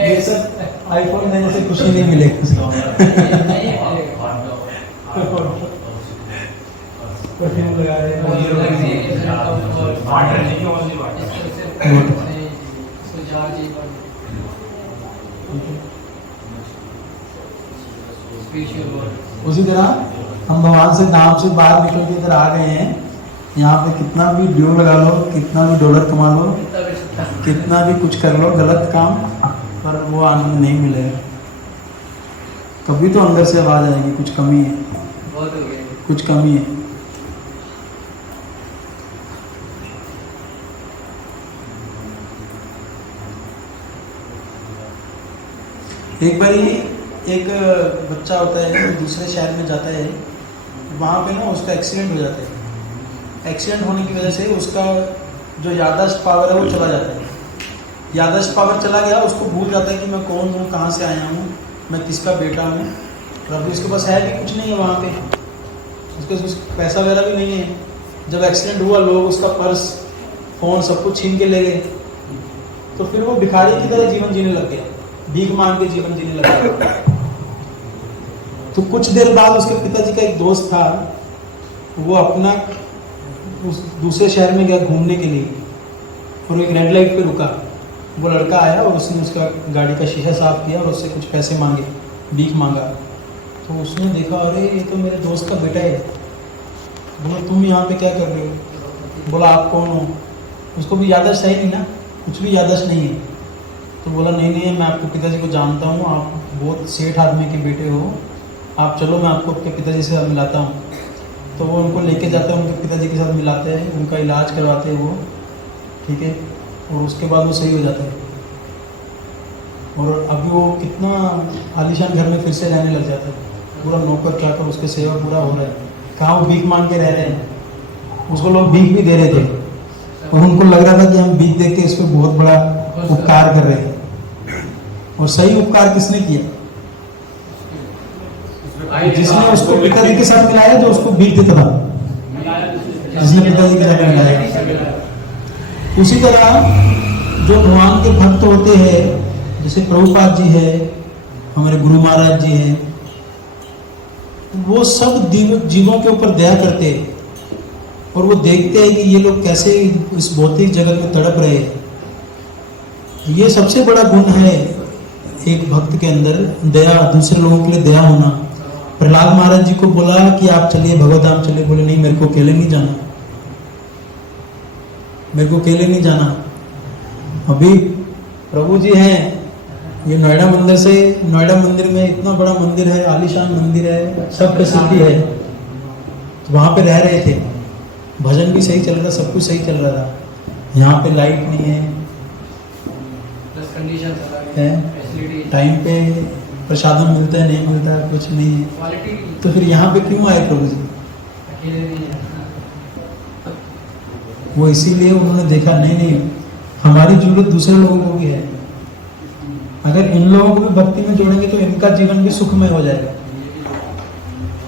ये सब आईफोन देने से खुशी नहीं मिलेगी। परफ्यूम लगा रहे उसी तरह हम भगवान से नाम से बाहर निकल के इधर आ गए हैं। यहाँ पे कितना भी ड्यू लगा लो, कितना भी डॉलर कमा लो, कितना भी कुछ कर लो गलत काम, पर वो आनंद नहीं मिलेगा। कभी तो अंदर से आवाज आएगी कुछ कमी है, बहुत हो गया, कुछ कमी है। एक बारी एक बच्चा होता है दूसरे शहर में जाता है, वहाँ पे ना उसका एक्सीडेंट हो जाता है। एक्सीडेंट होने की वजह से उसका जो याददाश्त पावर है वो चला जाता है। याददाश्त पावर चला गया, उसको भूल जाता है कि मैं कौन हूँ, कहाँ से आया हूँ, मैं किसका बेटा हूँ। और अभी उसके पास है भी कुछ नहीं है वहाँ पे, उसके पास पैसा वगैरह भी नहीं है। जब एक्सीडेंट हुआ लोग उसका पर्स, फ़ोन सब कुछ छीन के ले गए, तो फिर वो भिखारी की तरह जीवन जीने लग गया, भीख मांग के जीवन जीने लगा। तो कुछ देर बाद उसके पिताजी का एक दोस्त था, वो अपना उस दूसरे शहर में गया घूमने के लिए, और एक रेड लाइट पे रुका। वो लड़का आया और उसने उसका गाड़ी का शीशा साफ किया और उससे कुछ पैसे मांगे, भीख मांगा। तो उसने देखा, अरे ये तो मेरे दोस्त का बेटा है। बोला तुम यहाँ पे क्या कर रहे हो? बोला आप कौन हो? उसको भी याददाश्त है नहीं ना, कुछ भी याददाश्त नहीं है। तो बोला नहीं मैं आपके पिताजी को जानता हूँ, आप बहुत सेठ आदमी के बेटे हो, आप चलो मैं आपको आपके पिताजी से मिलाता हूँ। तो वो उनको लेके जाते हैं, उनके पिताजी के साथ मिलाते हैं, उनका इलाज करवाते हैं वो, ठीक है, और उसके बाद वो सही हो जाते हैं। और अभी वो कितना आलीशान घर में फिर से रहने लग जाता है, पूरा नौकर चाकर उसके सेवा पूरा हो रहा है। कहाँ वो भीख मांग के रह रहे हैं, उसको लोग भीख भी दे रहे थे और उनको लग रहा था कि हम भीख दे के इस पर बहुत बड़ा उपकार कर रहे हैं। और सही उपकार किसने किया? जिसने उसको पिताजी के साथ मिलाया, जो उसको भीख देता था, जिसने पिताजी के साथ मिलाया। उसी तरह जो भगवान के भक्त होते हैं, जैसे प्रभुपाद जी है, हमारे गुरु महाराज जी हैं, वो सब जीवों के ऊपर दया करते हैं और वो देखते हैं कि ये लोग कैसे इस भौतिक जगत में तड़प रहे हैं। ये सबसे बड़ा गुण है एक भक्त के अंदर, दया, दूसरे लोगों के लिए दया होना। प्रहलाद महाराज जी को बोला कि आप चलिए भगवत धाम चलिए, बोले नहीं, मेरे को अकेले नहीं जाना, मेरे को अकेले नहीं जाना। अभी प्रभु जी हैं, ये नोएडा मंदिर में इतना बड़ा मंदिर है, आलीशान मंदिर है, सब फैसिलिटी है, तो वहां पे रह रहे थे, भजन भी सही चल रहा था, सब कुछ सही चल रहा था। यहाँ पे लाइट नहीं है, टाइम पे प्रसादम मिलता है नहीं मिलता है, कुछ नहीं है, तो फिर यहाँ पे क्यों आए प्रभु जी? वो इसीलिए उन्होंने देखा नहीं, हमारी जरूरत दूसरे लोगों को भी है, अगर इन लोगों को भी भक्ति में जोड़ेंगे तो इनका जीवन भी सुखमय हो जाएगा।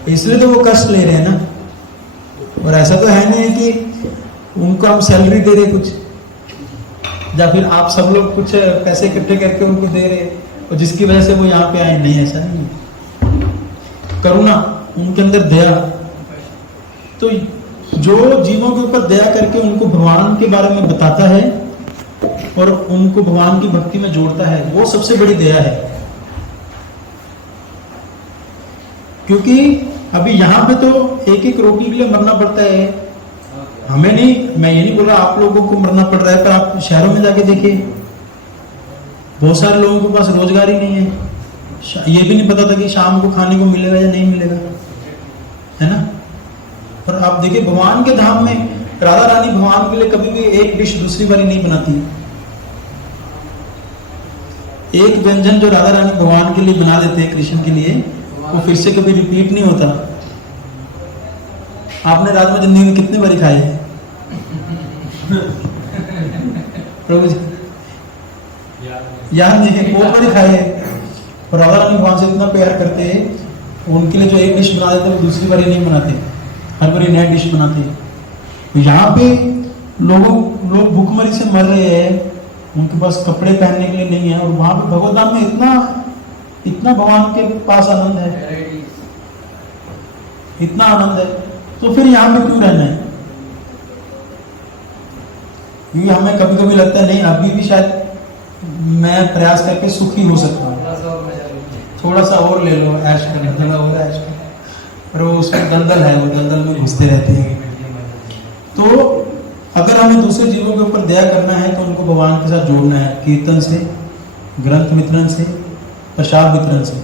इसलिए तो वो कष्ट ले रहे हैं ना। और ऐसा तो है नहीं कि उनको हम सैलरी दे रहे कुछ, या फिर आप सब लोग कुछ पैसे इकट्ठे करके उनको दे रहे और जिसकी वजह से वो यहाँ पे आए, नहीं, ऐसा नहीं है। करुणा, उनके अंदर दया, तो जो जीवों के ऊपर दया करके उनको भगवान के बारे में बताता है और उनको भगवान की भक्ति में जोड़ता है, वो सबसे बड़ी दया है। क्योंकि अभी यहाँ पे तो एक एक रोटी के लिए मरना पड़ता है, हमें नहीं, मैं ये नहीं बोल रहा आप लोगों को मरना पड़ रहा है, पर आप शहरों में जाके देखिए, बहुत सारे लोगों के पास रोजगार ही नहीं है, ये भी नहीं पता था कि शाम को खाने को मिलेगा या नहीं मिलेगा, है ना। पर आप देखिए भगवान के धाम में राधा रानी भगवान के लिए कभी भी एक डिश दूसरी बारी नहीं बनाती। एक व्यंजन जो राधा रानी भगवान के लिए बना देते हैं, कृष्ण के लिए, वो फिर से कभी रिपीट नहीं होता। आपने राजमा जिंदगी में कितने बारी खाए हैं प्रभु जी? याद नहीं है, बहुत बारी खाए हैं। और राधा रानी भगवान से इतना प्यार करते हैं, उनके लिए जो एक डिश बना देते हैं वो दूसरी बारी नहीं बनाते, हर बारी नया डिश बनाते हैं। तो यहाँ पे लोग भूखमरी से मर रहे हैं, उनके पास कपड़े पहनने के लिए नहीं है, और वहां पे भगवत धाम में इतना भगवान के पास आनंद है, इतना आनंद है, तो फिर यहाँ पे क्यों रहना है? क्योंकि हमें कभी कभी लगता है नहीं, अभी भी शायद मैं प्रयास करके सुखी हो सकता हूँ, थोड़ा सा और ले लो, ऐश करना थोड़ा और ऐश कर, पर वो उसमें दलदल है, वो दलदल में घुसते रहते हैं। तो अगर हमें दूसरे जीवों के ऊपर दया करना है तो उनको भगवान के साथ जोड़ना है, कीर्तन से, ग्रंथ वितरण से, प्रसाद वितरण से।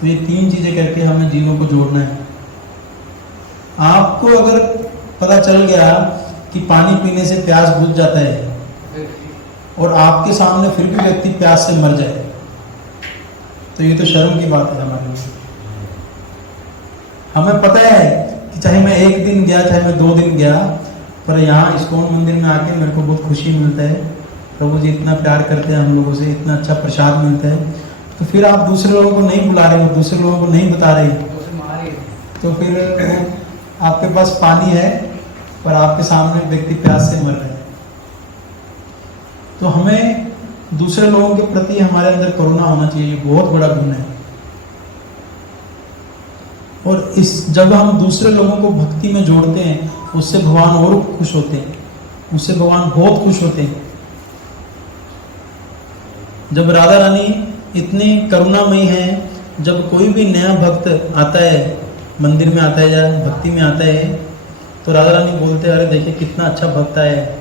तो ये तीन चीजें करके हमें जीवों को जोड़ना है। आपको अगर पता चल गया कि पानी पीने से प्यास बुझ जाता है और आपके सामने फिर भी व्यक्ति प्यास से मर जाए, तो ये तो शर्म की बात है हमारे लिए। हमें पता है कि चाहे मैं एक दिन गया, चाहे मैं 2 दिन गया, पर यहाँ इस्कॉन मंदिर में आके मेरे को बहुत खुशी मिलता है, प्रभु जी इतना प्यार करते हैं हम लोगों से, इतना अच्छा प्रसाद मिलता है। तो फिर आप दूसरे लोगों को नहीं बुला रहे हो, दूसरे लोगों को नहीं बता रहे, तो फिर आपके पास पानी है पर आपके सामने व्यक्ति प्यास से मर रहा है। तो हमें दूसरे लोगों के प्रति हमारे अंदर करुणा होना चाहिए, बहुत बड़ा गुण है। और जब हम दूसरे लोगों को भक्ति में जोड़ते हैं, उससे भगवान और खुश होते हैं, उससे भगवान बहुत खुश होते हैं। जब राधा रानी इतनी करुणामयी है, जब कोई भी नया भक्त आता है, मंदिर में आता है या भक्ति में आता है, तो राधा रानी बोलते हैं, अरे देखिए कितना अच्छा भक्त है,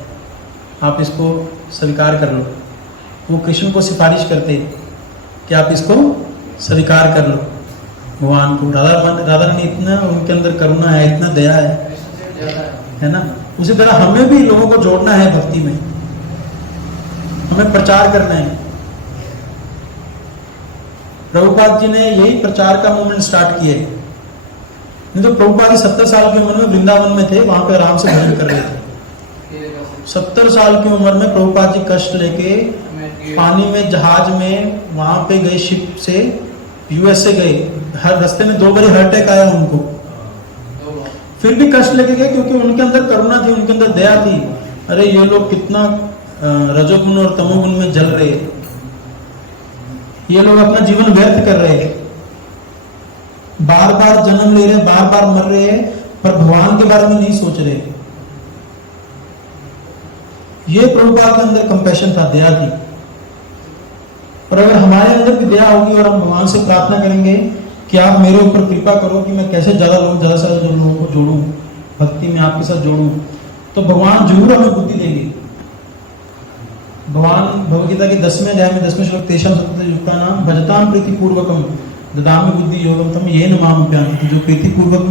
आप इसको स्वीकार कर लो। वो कृष्ण को सिफारिश करते हैं कि आप इसको स्वीकार कर लो। भगवान को। राधा रानी इतना उनके अंदर करुणा है, इतना दया है ना। उसी तरह हमें भी लोगों को जोड़ना है भक्ति में, हमें प्रचार करना है। प्रभुपाद जी ने यही प्रचार का मूवमेंट स्टार्ट किया है। नहीं तो प्रभुपाद 70 साल की उम्र में वृंदावन में थे, वहां पे आराम से भजन कर रहे थे। 70 साल की उम्र में प्रभुपाद जी कष्ट लेके पानी में, जहाज में वहां पे गए, शिप से यूएस से गए। हर रास्ते में 2 बार हार्ट अटैक आया उनको, फिर भी कष्ट लेके गए, क्योंकि उनके अंदर करुणा थी, उनके अंदर दया थी। अरे ये लोग कितना रजोगुण और तमोगुण में जल रहे, ये लोग अपना जीवन व्यर्थ कर रहे हैं, बार बार जन्म ले रहे, बार बार मर रहे हैं, पर भगवान के बारे में नहीं सोच रहे। ये प्रभुपाद के अंदर कंपैशन था, दया थी। और अगर हमारे अंदर भी दया होगी और हम भगवान से प्रार्थना करेंगे कि आप मेरे ऊपर कृपा करो कि मैं कैसे ज्यादा से ज्यादा लोगों को जोड़ूं, भक्ति में आपके साथ जोड़ूं, तो भगवान जरूर हमें बुद्धि देंगे। भगवान भगवदगीता के 10वें अध्याय में 10वें श्लोक 13 युक्तानां भजतां प्रीति पूर्वकम ददामि बुद्धि योगम तम येन माम उपयान्ति। जो प्रीति पूर्वक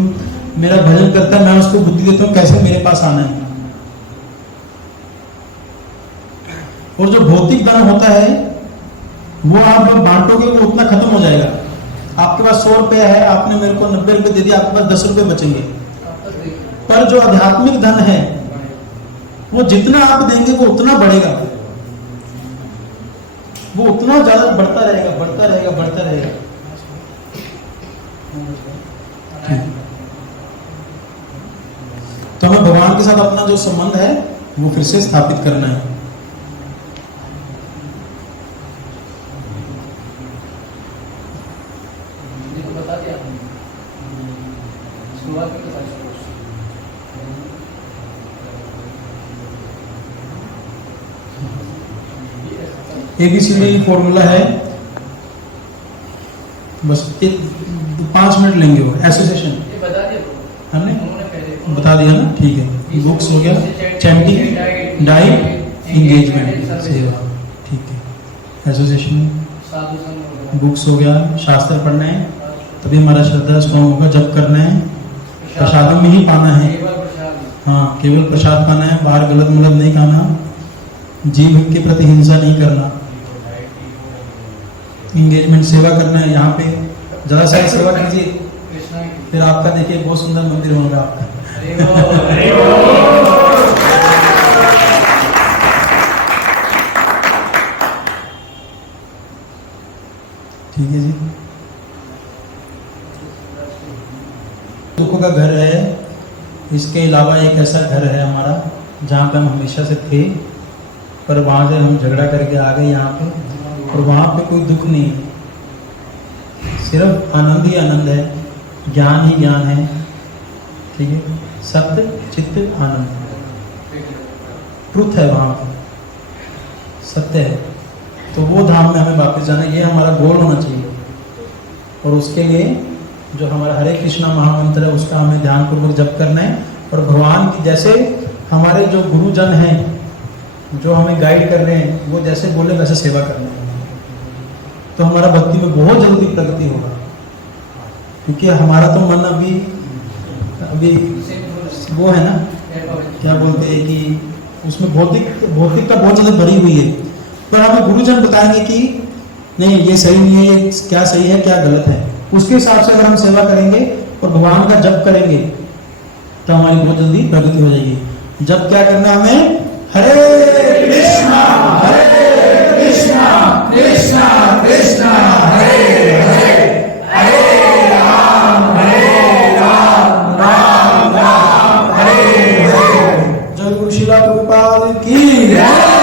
मेरा भजन करता है, मैं उसको बुद्धि देता हूँ कैसे मेरे पास आना है। और जो भौतिक धन होता है वो आप जब बांटोगे वो उतना खत्म हो जाएगा। आपके पास 100 रुपया है, आपने मेरे को 90 रुपए दे दिया, आपके पास 10 रुपए बचेंगे। पर जो आध्यात्मिक धन है वो जितना आप देंगे वो उतना बढ़ेगा, वो उतना ज्यादा बढ़ता रहेगा, बढ़ता रहेगा, बढ़ता रहेगा। तो हमें भगवान के साथ अपना जो संबंध है वो फिर से स्थापित करना है। ABCD फॉर्मूला है, बस 5 मिनट लेंगे। और एसोसिएशन हमने बता दिया ना, ठीक है। बुक्स हो गया, चैंटिंग, डाइट, एंगेजमेंट, सेवा, ठीक है। एसोसिएशन, बुक्स हो गया, शास्त्र पढ़ना है, तभी हमारा श्रद्धा स्ट्रॉन्ग होगा। जप करना है, प्रसाद में ही पाना है, हाँ केवल प्रसाद पाना है, बाहर गलत मुलत नहीं खाना, जीव के प्रति हिंसा नहीं करना। इंगेजमेंट, सेवा करना है, यहाँ पे ज्यादा से सेवा कीजिए, फिर आपका देखिए बहुत सुंदर मंदिर होगा आपका। ठीक है जी। दुखों का घर है, इसके अलावा एक ऐसा घर है हमारा जहाँ पे हम हमेशा से थे, पर वहां से हम झगड़ा करके आ गए यहाँ पे, और वहां पे कोई दुख नहीं है, सिर्फ आनंद ही आनंद है, ज्ञान ही ज्ञान है, ठीक है। सत्य चित्त आनंद, ट्रुथ है वहां पे, सत्य है। तो वो धाम में हमें वापस जाना, ये हमारा गोल होना चाहिए। और उसके लिए जो हमारा हरे कृष्णा महामंत्र है उसका हमें ध्यानपूर्वक जप करना है। और भगवान की जैसे हमारे जो गुरुजन हैं जो हमें गाइड कर रहे हैं, वो जैसे बोले वैसे सेवा करना है, तो हमारा भक्ति में बहुत जल्दी प्रगति होगा। क्योंकि हमारा तो मन अभी वो है ना, क्या बोलते हैं कि उसमें भौतिक का बहुत ज्यादा भरी हुई है। पर हमें गुरुजन बताएंगे कि नहीं ये सही नहीं है, ये क्या सही है क्या गलत है, उसके हिसाब से अगर हम सेवा करेंगे और भगवान का जप करेंगे तो हमारी बहुत जल्दी प्रगति हो जाएगी। जब क्या करना है हमें, हरे कृष्णा कृष्णा कृष्णा हरे हरे, हरे राम राम राम हरे हरे। जय गुरु शिला प्रभुपाद की जय।